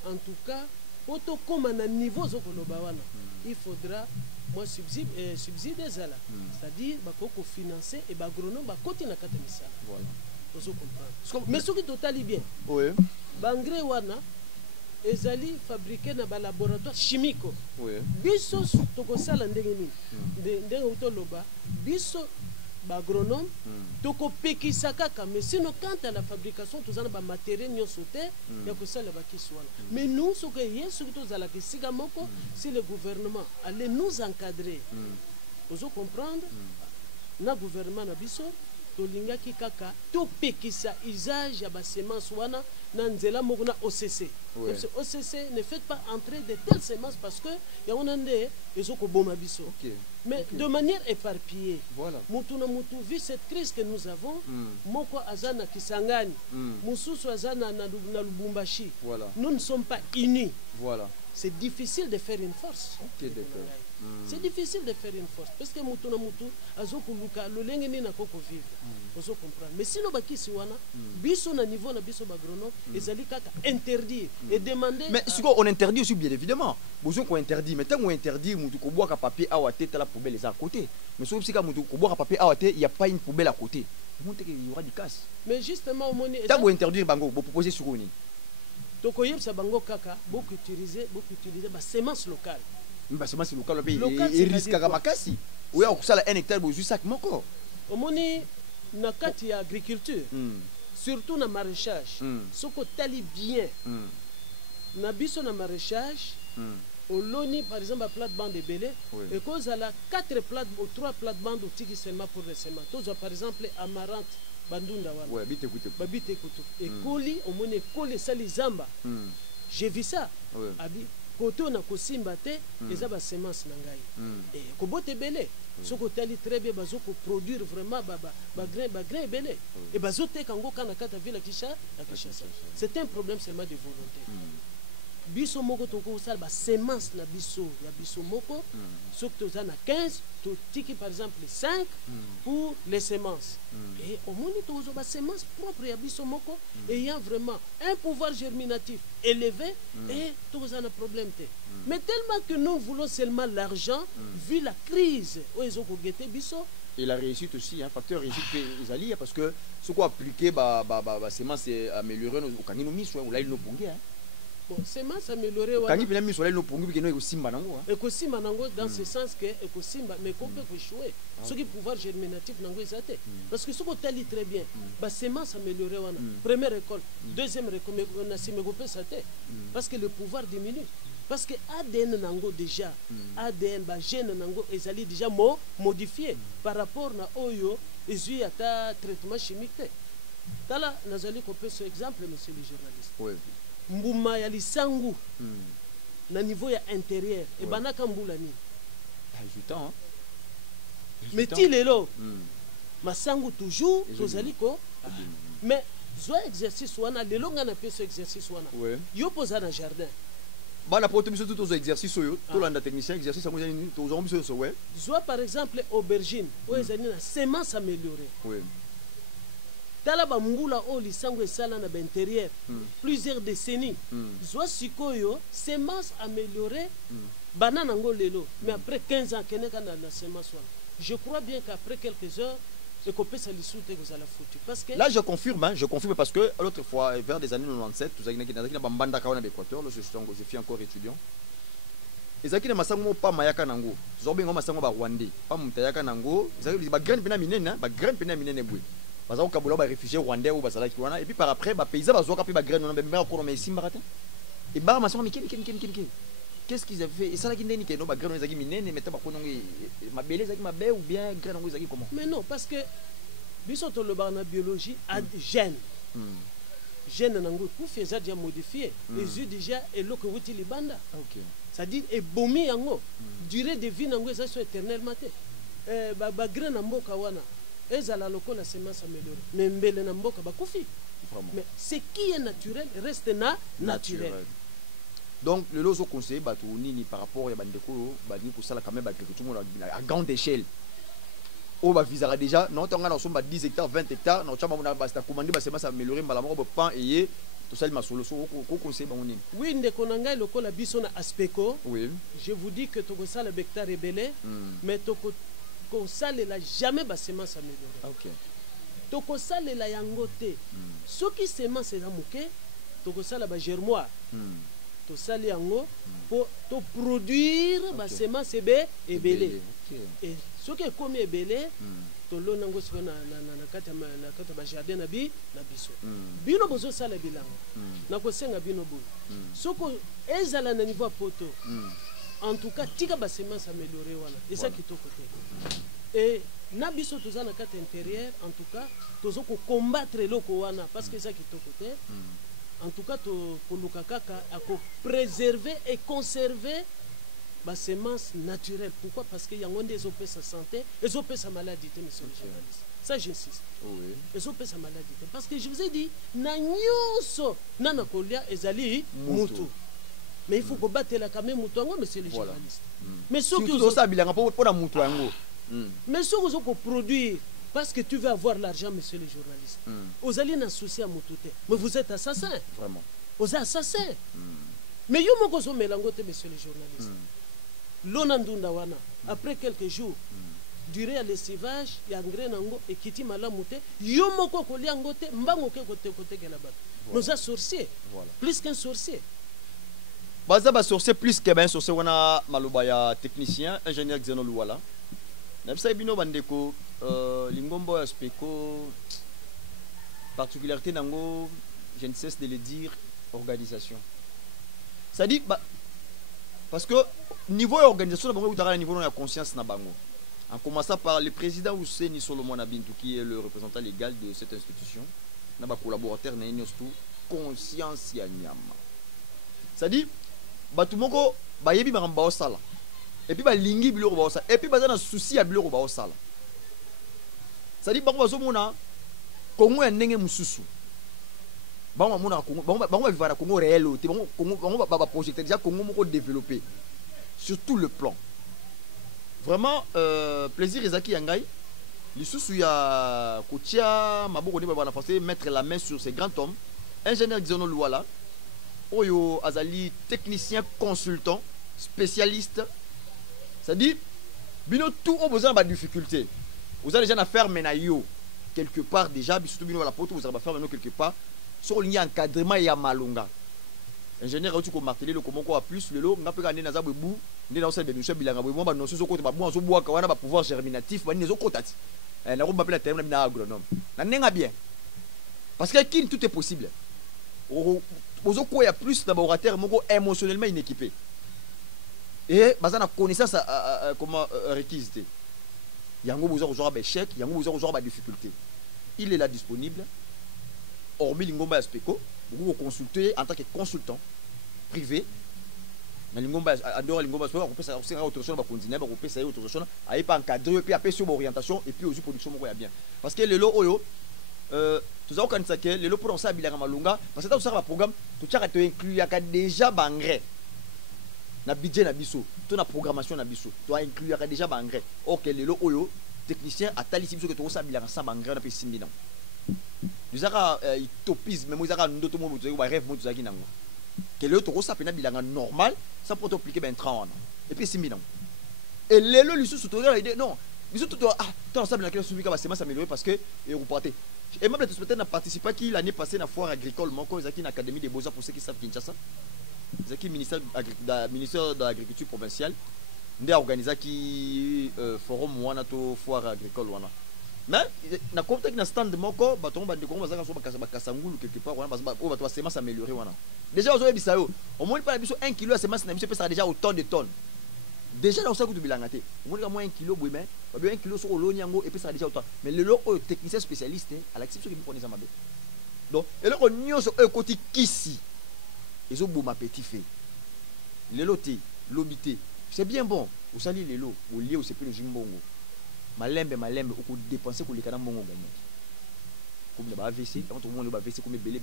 en tout cas poto comme à niveau zokoloba wana il faudra moi subside ezala c'est-à-dire bakoko financer et ba agronome bakoti na kata misala voilà ozo comprendre mais soki totali bien oui ba engrais wana ezali fabriqué na ba laboratoire chimique oui biso tokosala ndenge nini ndenge utoloba biso ba agronome tokopekisa kaka mais sinon quant à la fabrication tozana ba matériel nyonso te ya kosala bakisi wana mais nous soki yesu tozala kisika moko si le gouvernement allait nous encadrer ozo comprendre na gouvernement na biso tolingaki kaka topekisa usage ya ba semence wana na nzela moko na OCC OCC ne fait pas entrer de telles semences parce que ya wana nde ezoko boma biso mais de manière éparpillée voilà mutu na mutu vu cette crise que nous avons moko azana Kisangani mususu azana na Lubumbashi voilà nous ne sommes pas unis voilà c'est difficile de faire une force d'accord c'est difficile de faire une force parce que mutu na mutu azokuluka lolenge ni na koko vivre ozo comprendre mais sinon bakisi wana biso na niveau na biso bagronome ezali kaka interdire et demander mais si on interdit aussi bien évidemment besoin qu'on interdit mais tant qu'on interdit mutu ko boire papier awate la poubelle les à côté mais sauf si ka mutu ko boire papier awate il y a pas une poubelle à côté monter qu'il y aura du casse mais justement moni tant qu'on interdire bango vous proposer sur oni tokoyebsa bango kaka beaucoup utiliser ba semence locale bah semence locale et risque à makasi ou ya kusala 1 hectare bozu sac moko omoni na kati ya agriculture surtout na maraîchage soko tali bien na biso na maraîchage oloni par exemple à plate-bande ebele et cause à la 4 plate ou 3 plate-bande outiki seulement pour le semences tozo par exemple amarante bandunda wana ouais bite kutu et koli omoni koli sali zamba j'ai vu ça abi koto na kosimba te eza ba semence na ngai et ko bote belé soko tali très bien bazoko produire vraiment ba grain belé et bazote kango kana kata ville Kinshasa c'est un problème seulement de volonté biso moko tokosala basemence na biso ya biso moko soki toza na 15 totiki par exemple 5 pour les semences et omoni tokozwa basemence propre ya biso moko ayant vraiment un pouvoir germinatif élevé et tokoza na problème te mais tellement que nous voulons seulement l'argent vu la crise oyo ezokogete biso. Et la réussite aussi, un facteur réussite les alliés parce que ce qu'on appliqué semence amélioré au kanino miso ou là il no pongé hein. Bon, semence améliorée quand il vient miso là il no pongé que no ekosimba nango hein. Ekosimba nango dans ce sens que ekosimba mais qu'on peut échouer. Ce qui pouvoir germinatif nango ezate parce que ce qu'on tali très bien ba semence améliorée wana première récolte deuxième récolte on a simé gopé saté parce que le pouvoir diminue. Parce que ADN nango déjà ADN ba gène nango ezali déjà modifié par rapport na oyo ezui ata traitement chimique te tala nazali kopé ce exemple monsieur le journaliste oui mbuma ya lisangu na niveau ya intérieur et banaka mbula ni ajutant mais ti lelo masangu toujours tozali ko mais zo exercice wana lelo nga na pe ce exercice wana yo posa na jardin bana poto biso tout aux exercices oyo to landa technicien exercice ngo zani to zo biso so ouais soit par exemple aubergine o ezani na semence améliorée oui tala ba mbula o lisango esala na intérieur plusieurs décennies soit sikoyo semence améliorée banana ngo lelo mais après 15 ans keneka na semence wana je crois bien qu'après quelques heures parce que là je confirme parce que l'autre fois vers des années 97 tout ça qui na bambanda kaona d'Équateur je suis encore étudiant ezaki na masango pa mayaka nango zobengo masango ba rwandais pa mutayaka nango ezaki ba graine pena minene bwe bazako kabula ba réfugiés rwandais ou bazala ki wana et puis par après ba paysans bazoka pe ba graine na ba ko mais simbarata et ba masango mikini qu'est-ce qu'ils avaient fait et ça là qui n'est ni que non ba graine ezaki minene mais taba ko nongo ma belé ezaki mabe ou bien graine nango ezaki comment mais non parce que biso to le barna biologie a gène gène nango ku feza déjà modifié les yeux déjà et lo que wuti libanda OK c'est-à-dire et bomi yango durée de vie nango ça soit éternellement te ba graine na mboka wana ezala lokola semence améliorée mais mbele na mboka ba kufi vraiment mais ce qui est naturel reste naturel. Donc le lozo conseil bato nini par rapport ya bandeko bani ko sala quand même agriculture à grande échelle o ba visera déjà non tonga na somba 10 hectares 20 hectares na chamba na basta commander ba semence améliorer mbala moko pan et tout ça ma solution ko conseil ba nini oui ndeko na ngai lokola biso na aspeko oui je vous dis que toko sala hectare rebelle mais toko ko sala jamais ba semence améliorée OK toko sala la yangote soki semence eza moke toko sala ba germoire to sali yango pour to produire ba semence ebele et ce qui est comme ebele to lo nango siko na kata ba jardin na biso bino bozo sala bilango na ko senga bino bo soko ezala na niveau poto en tout cas tika ba semence améliorée wana et ça qui to côté et na biso toza na kata intérieur en tout cas tozo ko combattre loko wana parce que ça qui to côté en tout cas pour Lukakaka à préserver et conserver ma semence naturelle. Pourquoi? Parce qu'il y a des opés sa santé et des opés sa maladie, monsieur le journaliste. Ça j'insiste. Oui. Les opés sa maladie. Parce que je vous ai dit, nanyoso nanakolia ezali mutu. Mais il faut combattre la camé mutu ango, monsieur le journaliste. Mais ce que vous savez, il pour la mutu ango. Mais ce que vous produire parce que tu veux avoir l'argent, monsieur le journaliste. Vous allez associer à Moutouté. Mais vous êtes assassin. Vraiment. Vous êtes assassin. Mais vous m'avez mélangoté, monsieur le journaliste. L'onandunda wana. Après quelques jours, durée à l'estivage, il y a un grain et qui dit malamouté. Yo moko koliangote, mbangoke côté que là-bas. Nous sommes sorciers. Voilà. Plus qu'un sorcier. Baza sorcier plus qu'un sorcier. On a malobaya technicien, ingénieur Xenoluala. Nabisa bino bandeko lingombo aspeko particularité nango je ne cesse de le dire organisation ça dit bah, parce que niveau organisation bango utara niveau de conscience na bango en commençant par le président Ouseni Solomon Abintou qui est le représentant légal de cette institution na ba collaborateur na tout conscience ya nyama ça dit batu moko bayebi maramba osala et puis balingi biloko ba osala et puis baza na souci ya biloko ba osala ça dit bango bazomona kongo ya ndenge mususu bango mona Congo bango vivre na Congo réel te bango Congo bango ba projeter déjà Congo moko développer sur tout le plan. Vraiment plaisir ezaki yangai lisusu ya kotia maboko ne ba na français mettre la main sur ces grands hommes. Ingénieur Dizono Luala oyo azali technicien consultant spécialiste, c'est-à-dire bino tout au besoin de difficulté. Vous avez déjà affaire menayo quelque part déjà surtout bino la porte vous avez affaire menayo quelque part sur ligne encadrement ya malonga. Ingénieur auti ko marteler le comment quoi plus le lo ngapeka ndena za bebu ndena osala bemission bilanga bo ba notion zo ko ba bo zo boaka wana ba pouvoir germinatif ba nezo kotati. Na ko m'appeler terme na agronome. Na nenga bien. Parce que qui tout est possible. Ozo ko ya plus laboratoire moko émotionnellement inéquipé. Et baza na connaissance comment requise. Yango besoin aujourd'hui ba échec, yango besoin aujourd'hui ba difficulté. Il est là disponible. Hormis Lingomba Aspeko, vous consulter en tant que consultant privé. Na Lingomba adore Lingomba Aspeko, on peut ça autorisation ba continuer, on peut ça autorisation, a pas encadrer puis après sur orientation et puis aussi production moko ya bien. Parce que le lo oyo tout ça quand ça que le lo pour ça bilanga malunga parce que ça ça programme tout ça te inclure ya déjà bangre. Na budget na biso, to na programmation na biso, doit inclure déjà bangre. OK le lo oyo technicien atali biso que to ça bilanga ça bangre na pe simbi non. Nous avons utopisme, mais nous avons un rêve que le taureau ça bilanga normal, ça peut appliquer ben 30 ans. Et puis c'est minant. Et les lois lui sont l'idée non. Ils sont tout tant ça bien que celui qui va s'améliorer parce que et reporter. Et même peut-être n'a participé qui l'année passée na foire agricole, mon co Zaki na académie des beaux-arts pour ceux qui savent Kinshasa. Zaki ministère de l'agriculture provinciale. Ndé organisé qui forum wana to foire agricole wana. Mais na contexte na stand moko baton ba de Congo bazaka so bakasangulu quelque part wana ba ba semence améliorer wana. Déjà ozo yebisa yo au moins pas biso 1 kg de semence na biso pesa déjà autant de tonnes. Déjà dans ça ko bilanga te. Au moins moins 1 kg boy mais ba 1 kg so lo nyango et pesa déjà autant. Mais le lo technicien spécialiste à l'exception qui connaît ça mabe. Donc et le nyonso e koti kisi. Ezo boma petit fait. Le loté, l'obité. C'est bien bon. Vous sali les lots, au lié au c'est plus le jimbongo. Malembe ou ko dépenser ko lekana mongo gagner comme le AVC quand tout le monde le AVC comme belé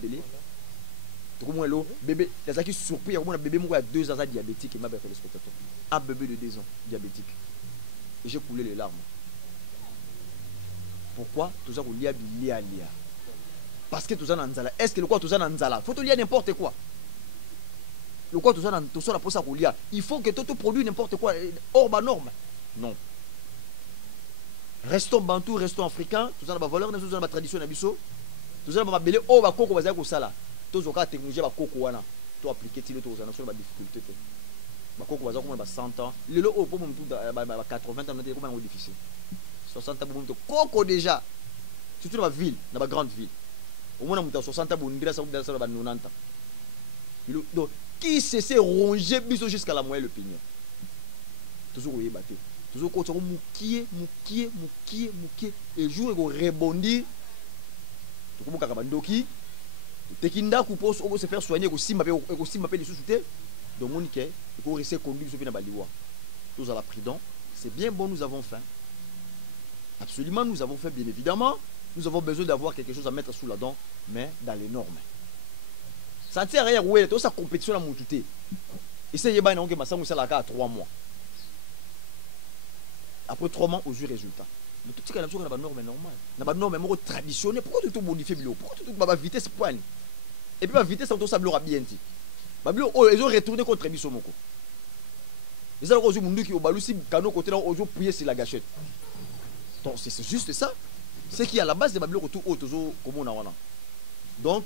tout le monde le bébé les aki surpris comme un bébé moko a 2 ans diabétique et m'a fait le spectateur un bébé de 2 ans diabétique et j'ai coulé les larmes. Pourquoi tout ça ko lia parce que tout ça nanzala est-ce que le quoi tout ça nanzala faut tout lier n'importe quoi le quoi tout ça la pour ça ko lia il faut que tout produit n'importe quoi hors ba norme non. Restons bantou, restons africains, tout ça na ba valeur, tout ça na ba tradition na biso. Tout ça na ba belé o ba koko bazali ko sala. To zoka technologie ba koko wana. To appliquer ti le to za na so ba difficulté te. Ba koko bazali ko ba 100 ans. Le lo o pour mon tout ba 80 ans na te ko ba difficile. 60 ans pour mon koko déjà. Surtout dans la ville, dans la grande ville. Au moins on 60 ans pour ndira ça ba 90 ans. Donc qui s'est rongé biso jusqu'à la moelle le pignon. Toujours oui batté. Toujours quand on moukier et jour et rebondir tout comme kabandoki tekinda ku pose on se faire soigner aussi m'appelle les sous-soutés donc on que il faut rester conduit sur na baliwa tous à la prudence c'est bien bon nous avons faim absolument nous avons faim bien évidemment nous avons besoin d'avoir quelque chose à mettre sous la dent mais dans les normes ça tient rien ouais tout ça compétition la moutouté essayez ba non que masango ça la à 3 mois. Après 3 mois, aux yeux résultats. Mais tout ce qui est dans la norme normale. Dans la norme traditionnelle, pourquoi tu modifies le pourquoi tu la vitesse poigne. Et puis la vitesse, ça ça bloquera bien dit. Bablo ils ont retourné contre Bisomoko. Ils ont reçu mon qui au balousi cano côté là ils ont prié sur la gâchette. Donc c'est juste ça. C'est qui à la base de Bablo retour au toujours comme on a. Donc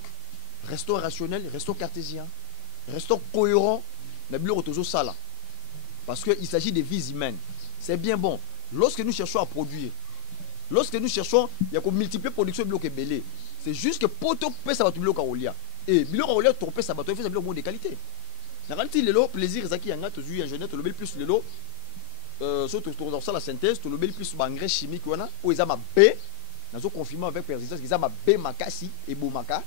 restons rationnels, restons cartésiens, restons cohérents. Bablo toujours ça là. Parce qu'il s'agit de vies humaines. C'est bien bon. Lorsque nous cherchons à produire, lorsque nous cherchons, il y a qu'on multiplier production de blocs belé. C'est juste que pour tout ça va tout bloc à Olia. Et bloc à Olia, tout ça va tout faire bloc de qualité. La qualité le lot plaisir zaki yanga toujours ingénieur tout le plus le lot surtout dans ça la synthèse tout le plus engrais chimique wana ou ils a ma B dans un confinement avec persistance ils a ma B makasi et bomaka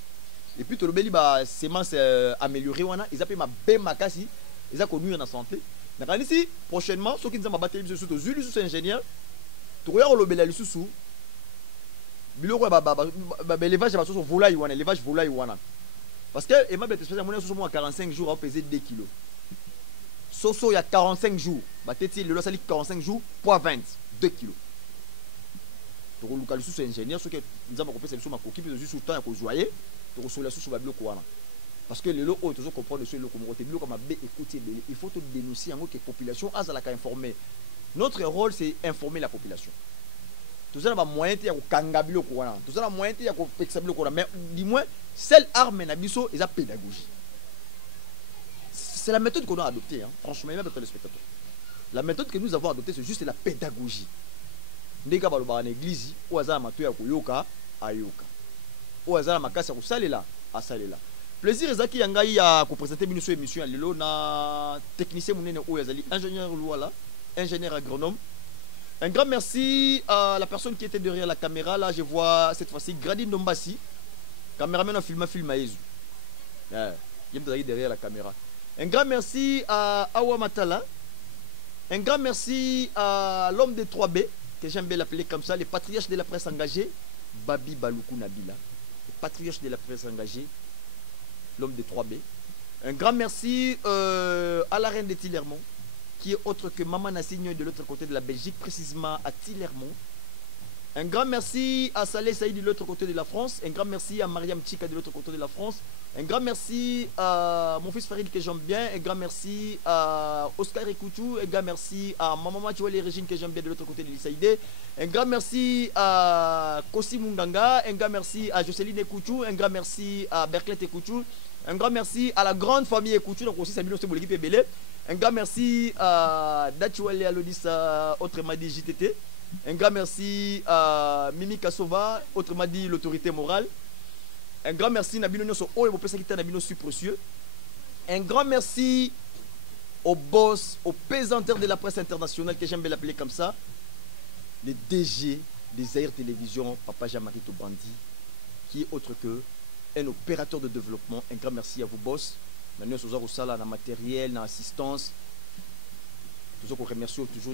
et puis tout le ba semence améliorée wana ils appellent ma B makasi ils a connu en santé. Ici, prochainement, ceux qui nous ont battu sur les yeux sous ingénieurs, tu regardes le bel sous l'élevage de volaille, l'élevage volaille. Parce que aimable espèce à 45 jours à peser 2 kilos. Soso il y a 45 jours. Bah téti le sali 45 jours poids 20 2 kilos. Donc le cas sous ingénieur ce que nous avons compris c'est sur ma coquille puis juste temps à joyer. Donc sur la sous bablo quoi. Parce que le lot toujours comprendre sur le communauté bio comme écouter il faut te dénoncer en que population a la informer. Notre rôle c'est informer la population. Tout ça n'a pas moyen de kangabilo quoi. Tout ça n'a moyen de pexabilo quoi. Mais du moins seule arme na biso est la pédagogie. C'est la méthode qu'on a adoptée, hein. Franchement, même les spectateurs. La méthode que nous avons adoptée, c'est juste la pédagogie. Ndeka baloba na église, ou azala matu ya koyoka, ayoka. Ou azala makasi ya kosalela, asalela. Plaisir ezaki yangai ya ko présenter bino sur émission ya lelo na technicien munene o yazali ingénieur Louala, ingénieur agronome. Un grand merci à la personne qui était derrière la caméra. Là, je vois cette fois-ci Gradine Dombassi. Caméraman a filmé Aizou. Il est derrière la caméra. Un grand merci à Awa Matala. Un grand merci à l'homme des 3B, que j'aime bien l'appeler comme ça, le patriarche de la presse engagée, Babi Baloukou Nabila. Le patriarche de la presse engagée, l'homme des 3B. Un grand merci à la reine de Tillermont, qui est autre que Maman Nassigno de l'autre côté de la Belgique, précisément à Tillermont. Un grand merci à Saleh Saïd de l'autre côté de la France. Un grand merci à Mariam Chika de l'autre côté de la France. Un grand merci à mon fils Farid que j'aime bien. Un grand merci à Oscar Ekoutou. Un grand merci à Maman Mathioué Régine que j'aime bien de l'autre côté de l'Issaïdé. Un grand merci à Kossi Munganga. Un grand merci à Jocelyne Ekoutou. Un grand merci à Berclet Ekoutou. Un grand merci à la grande famille Ekoutou. Donc aussi Sabino Sebo l'équipe est belé. Un grand merci à Dachouale Alodissa, autrement dit JTT. Un grand merci à Mimi Kassova, autrement dit l'autorité morale. Un grand merci Nabino Nyoso Oyo Pesakita Nabino Suprecieux. Un grand merci au boss, au pesanteur de la presse internationale, que j'aime bien l'appeler comme ça, le DG des Air Télévision, Papa Jean-Marie Tobandi, qui est autre que un opérateur de développement. Un grand merci à vous, boss. Nous sommes dans le matériel, dans l'assistance. Nous vous remercions toujours.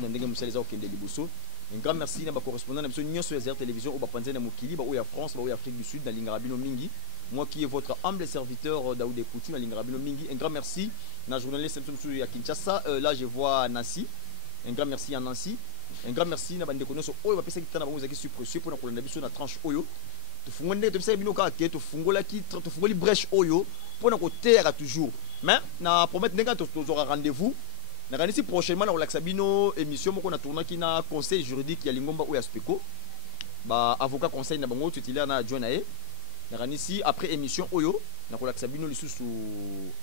Un grand merci à ma correspondant de la télévision au Bapanzé na Mokili, au France, au Afrique du Sud, dans l'Ingrabino Mingi. Moi qui est votre humble serviteur Daoud Ekoutou dans l'Ingrabino Mingi. Un grand merci à la journaliste à Kinshasa. Là, je vois Nancy. Un grand merci à Nancy. Un grand merci à Bande Konoso. Oh, il va passer qui est sur précieux pour la navigation de la tranche Oyo. Tu fungolé tu sais bino ka ke tu fungola ki tu fungoli brèche Oyo pour na côté toujours. Mais na promettre nega tu aura rendez-vous. Na ici prochainement na Olaxabino émission moko na tourna ki na conseil juridique ya Lingomba ou ya Speko. Ba avocat conseil na bango titulaire na Jonae. Na ici après émission Oyo na Olaxabino lisusu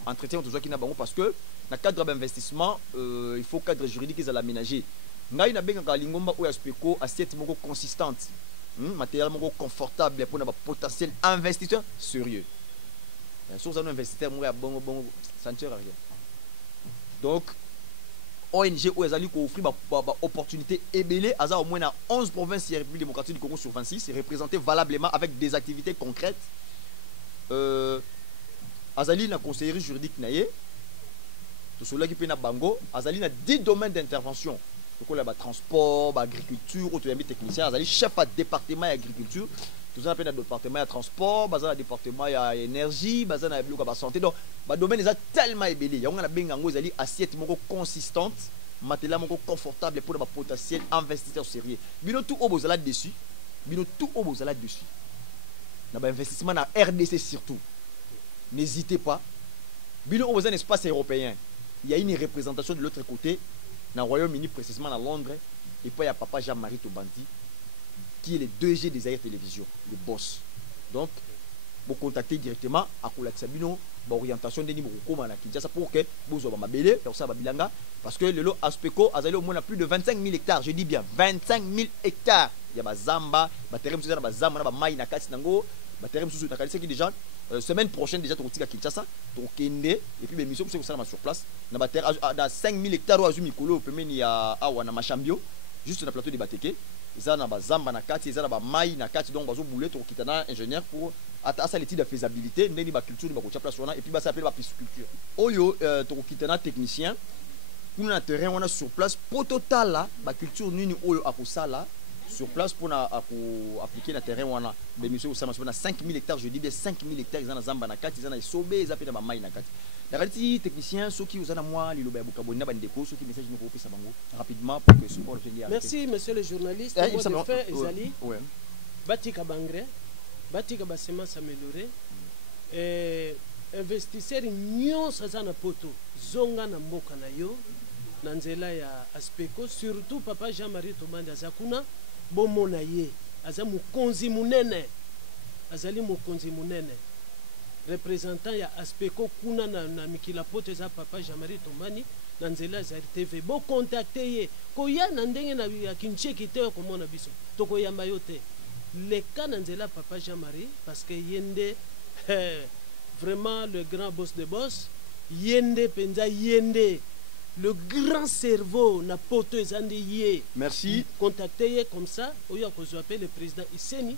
entretien toujours ki na bango parce que na cadre d'investissement il faut cadre juridique ils à l'aménager. Ngai na benga Lingomba ou ya Speko assiette moko consistante. Matériel confortable pour un potentiel investisseur sérieux. Sur un investisseur, bon, ça ne sert à rien. Donc, ONG ou Ezali qui offre une opportunité ébélée, à au moins dans 11 provinces de la République démocratique du Congo sur 26, et représenté valablement avec des activités concrètes. Azali na conseillerie juridique naie, tout cela qui peut na bango, Azali na 10 domaines d'intervention. Donc là, transport, agriculture, autonomie technicien, Azali chef à département agriculture, tout ça appelle le département de transport, le département de énergie, le santé. Donc, le domaine est tellement ébélé. Il y a une assiette consistante, matériel confortable pour le potentiel investisseur sérieux. Bino tout au beau dessus. Bino tout au beau dessus. Dans l'investissement dans RDC surtout. N'hésitez pas. Bino au beau un espace européen. Il y a une représentation de l'autre côté. Dans le Royaume-Uni, précisément à Londres, et puis il y a Papa Jean-Marie Tobandi, qui est le 2G des Air Télévision, le boss. Donc, vous contactez directement à Koulak Sabino, l'orientation de Nimoukou, pour que vous ayez ma belle, parce que le lot Aspeko a au moins plus de 25 000 hectares. Je dis bien 25 000 hectares. Il y a Zamba, Baterem Suzana, Zamba, Maï, Nakati Nango, Baterem Suzana, Nakati, qui déjà. Semaine prochaine déjà tu vas à Kinshasa, tu vas et puis les missions que ça sur place. Dans 5000 hectares au Azumikolo, il y a Machambio, juste sur le plateau de Bateke. Ils ont des zamba na kati, ils ont des maïs na kati, donc ils ont boulé, tu as ingénieur pour attaquer l'étude de faisabilité, une culture de la place et puis ça s'appelle la pisciculture. Oyo, tu as technicien, pour un terrain on a sur place, pour total la culture nini oyo akosala sur place pour appliquer le terrain on a des monsieur au 5000 hectares, je dis bien 5000 hectares ils en zamba na kati ils en sobe ils appellent ma maille na kati. La qualité technicien ceux qui vous en a moi les loba bukaboni na bandeko ceux qui message nous kopesa bango rapidement pour que support le. Merci monsieur le journaliste. Moi de fait ezali. Ouais. Batika bangre, batika basema s'améliorer. Investisseurs nyonso aza na poto zonga na mboka na yo na nzela ya Aspeco, surtout papa Jean-Marie Tomandi aza kuna bomona ye aza mukonzi munene, azali mukonzi munene représentant ya Aspeco kuna na mikila poto eza papa Jean-Marie Tomandi na nzela ya RTV bo contacter ye koya na ndenge na ya kincheki te komona biso tokoyamba yo te leka na nzela papa Jean-Marie parce que yende vraiment le grand boss de boss yende penza yende le grand cerveau na poto ezandi ye. Merci. Contactez comme ça oyo akozwa appelle le président Iseni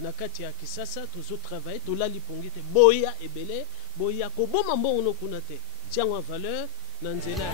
na kati ya Kisasa tozo travailler tolali pongite boya ebele boya ko boma mbongo no kuna te tiango valeur na nzela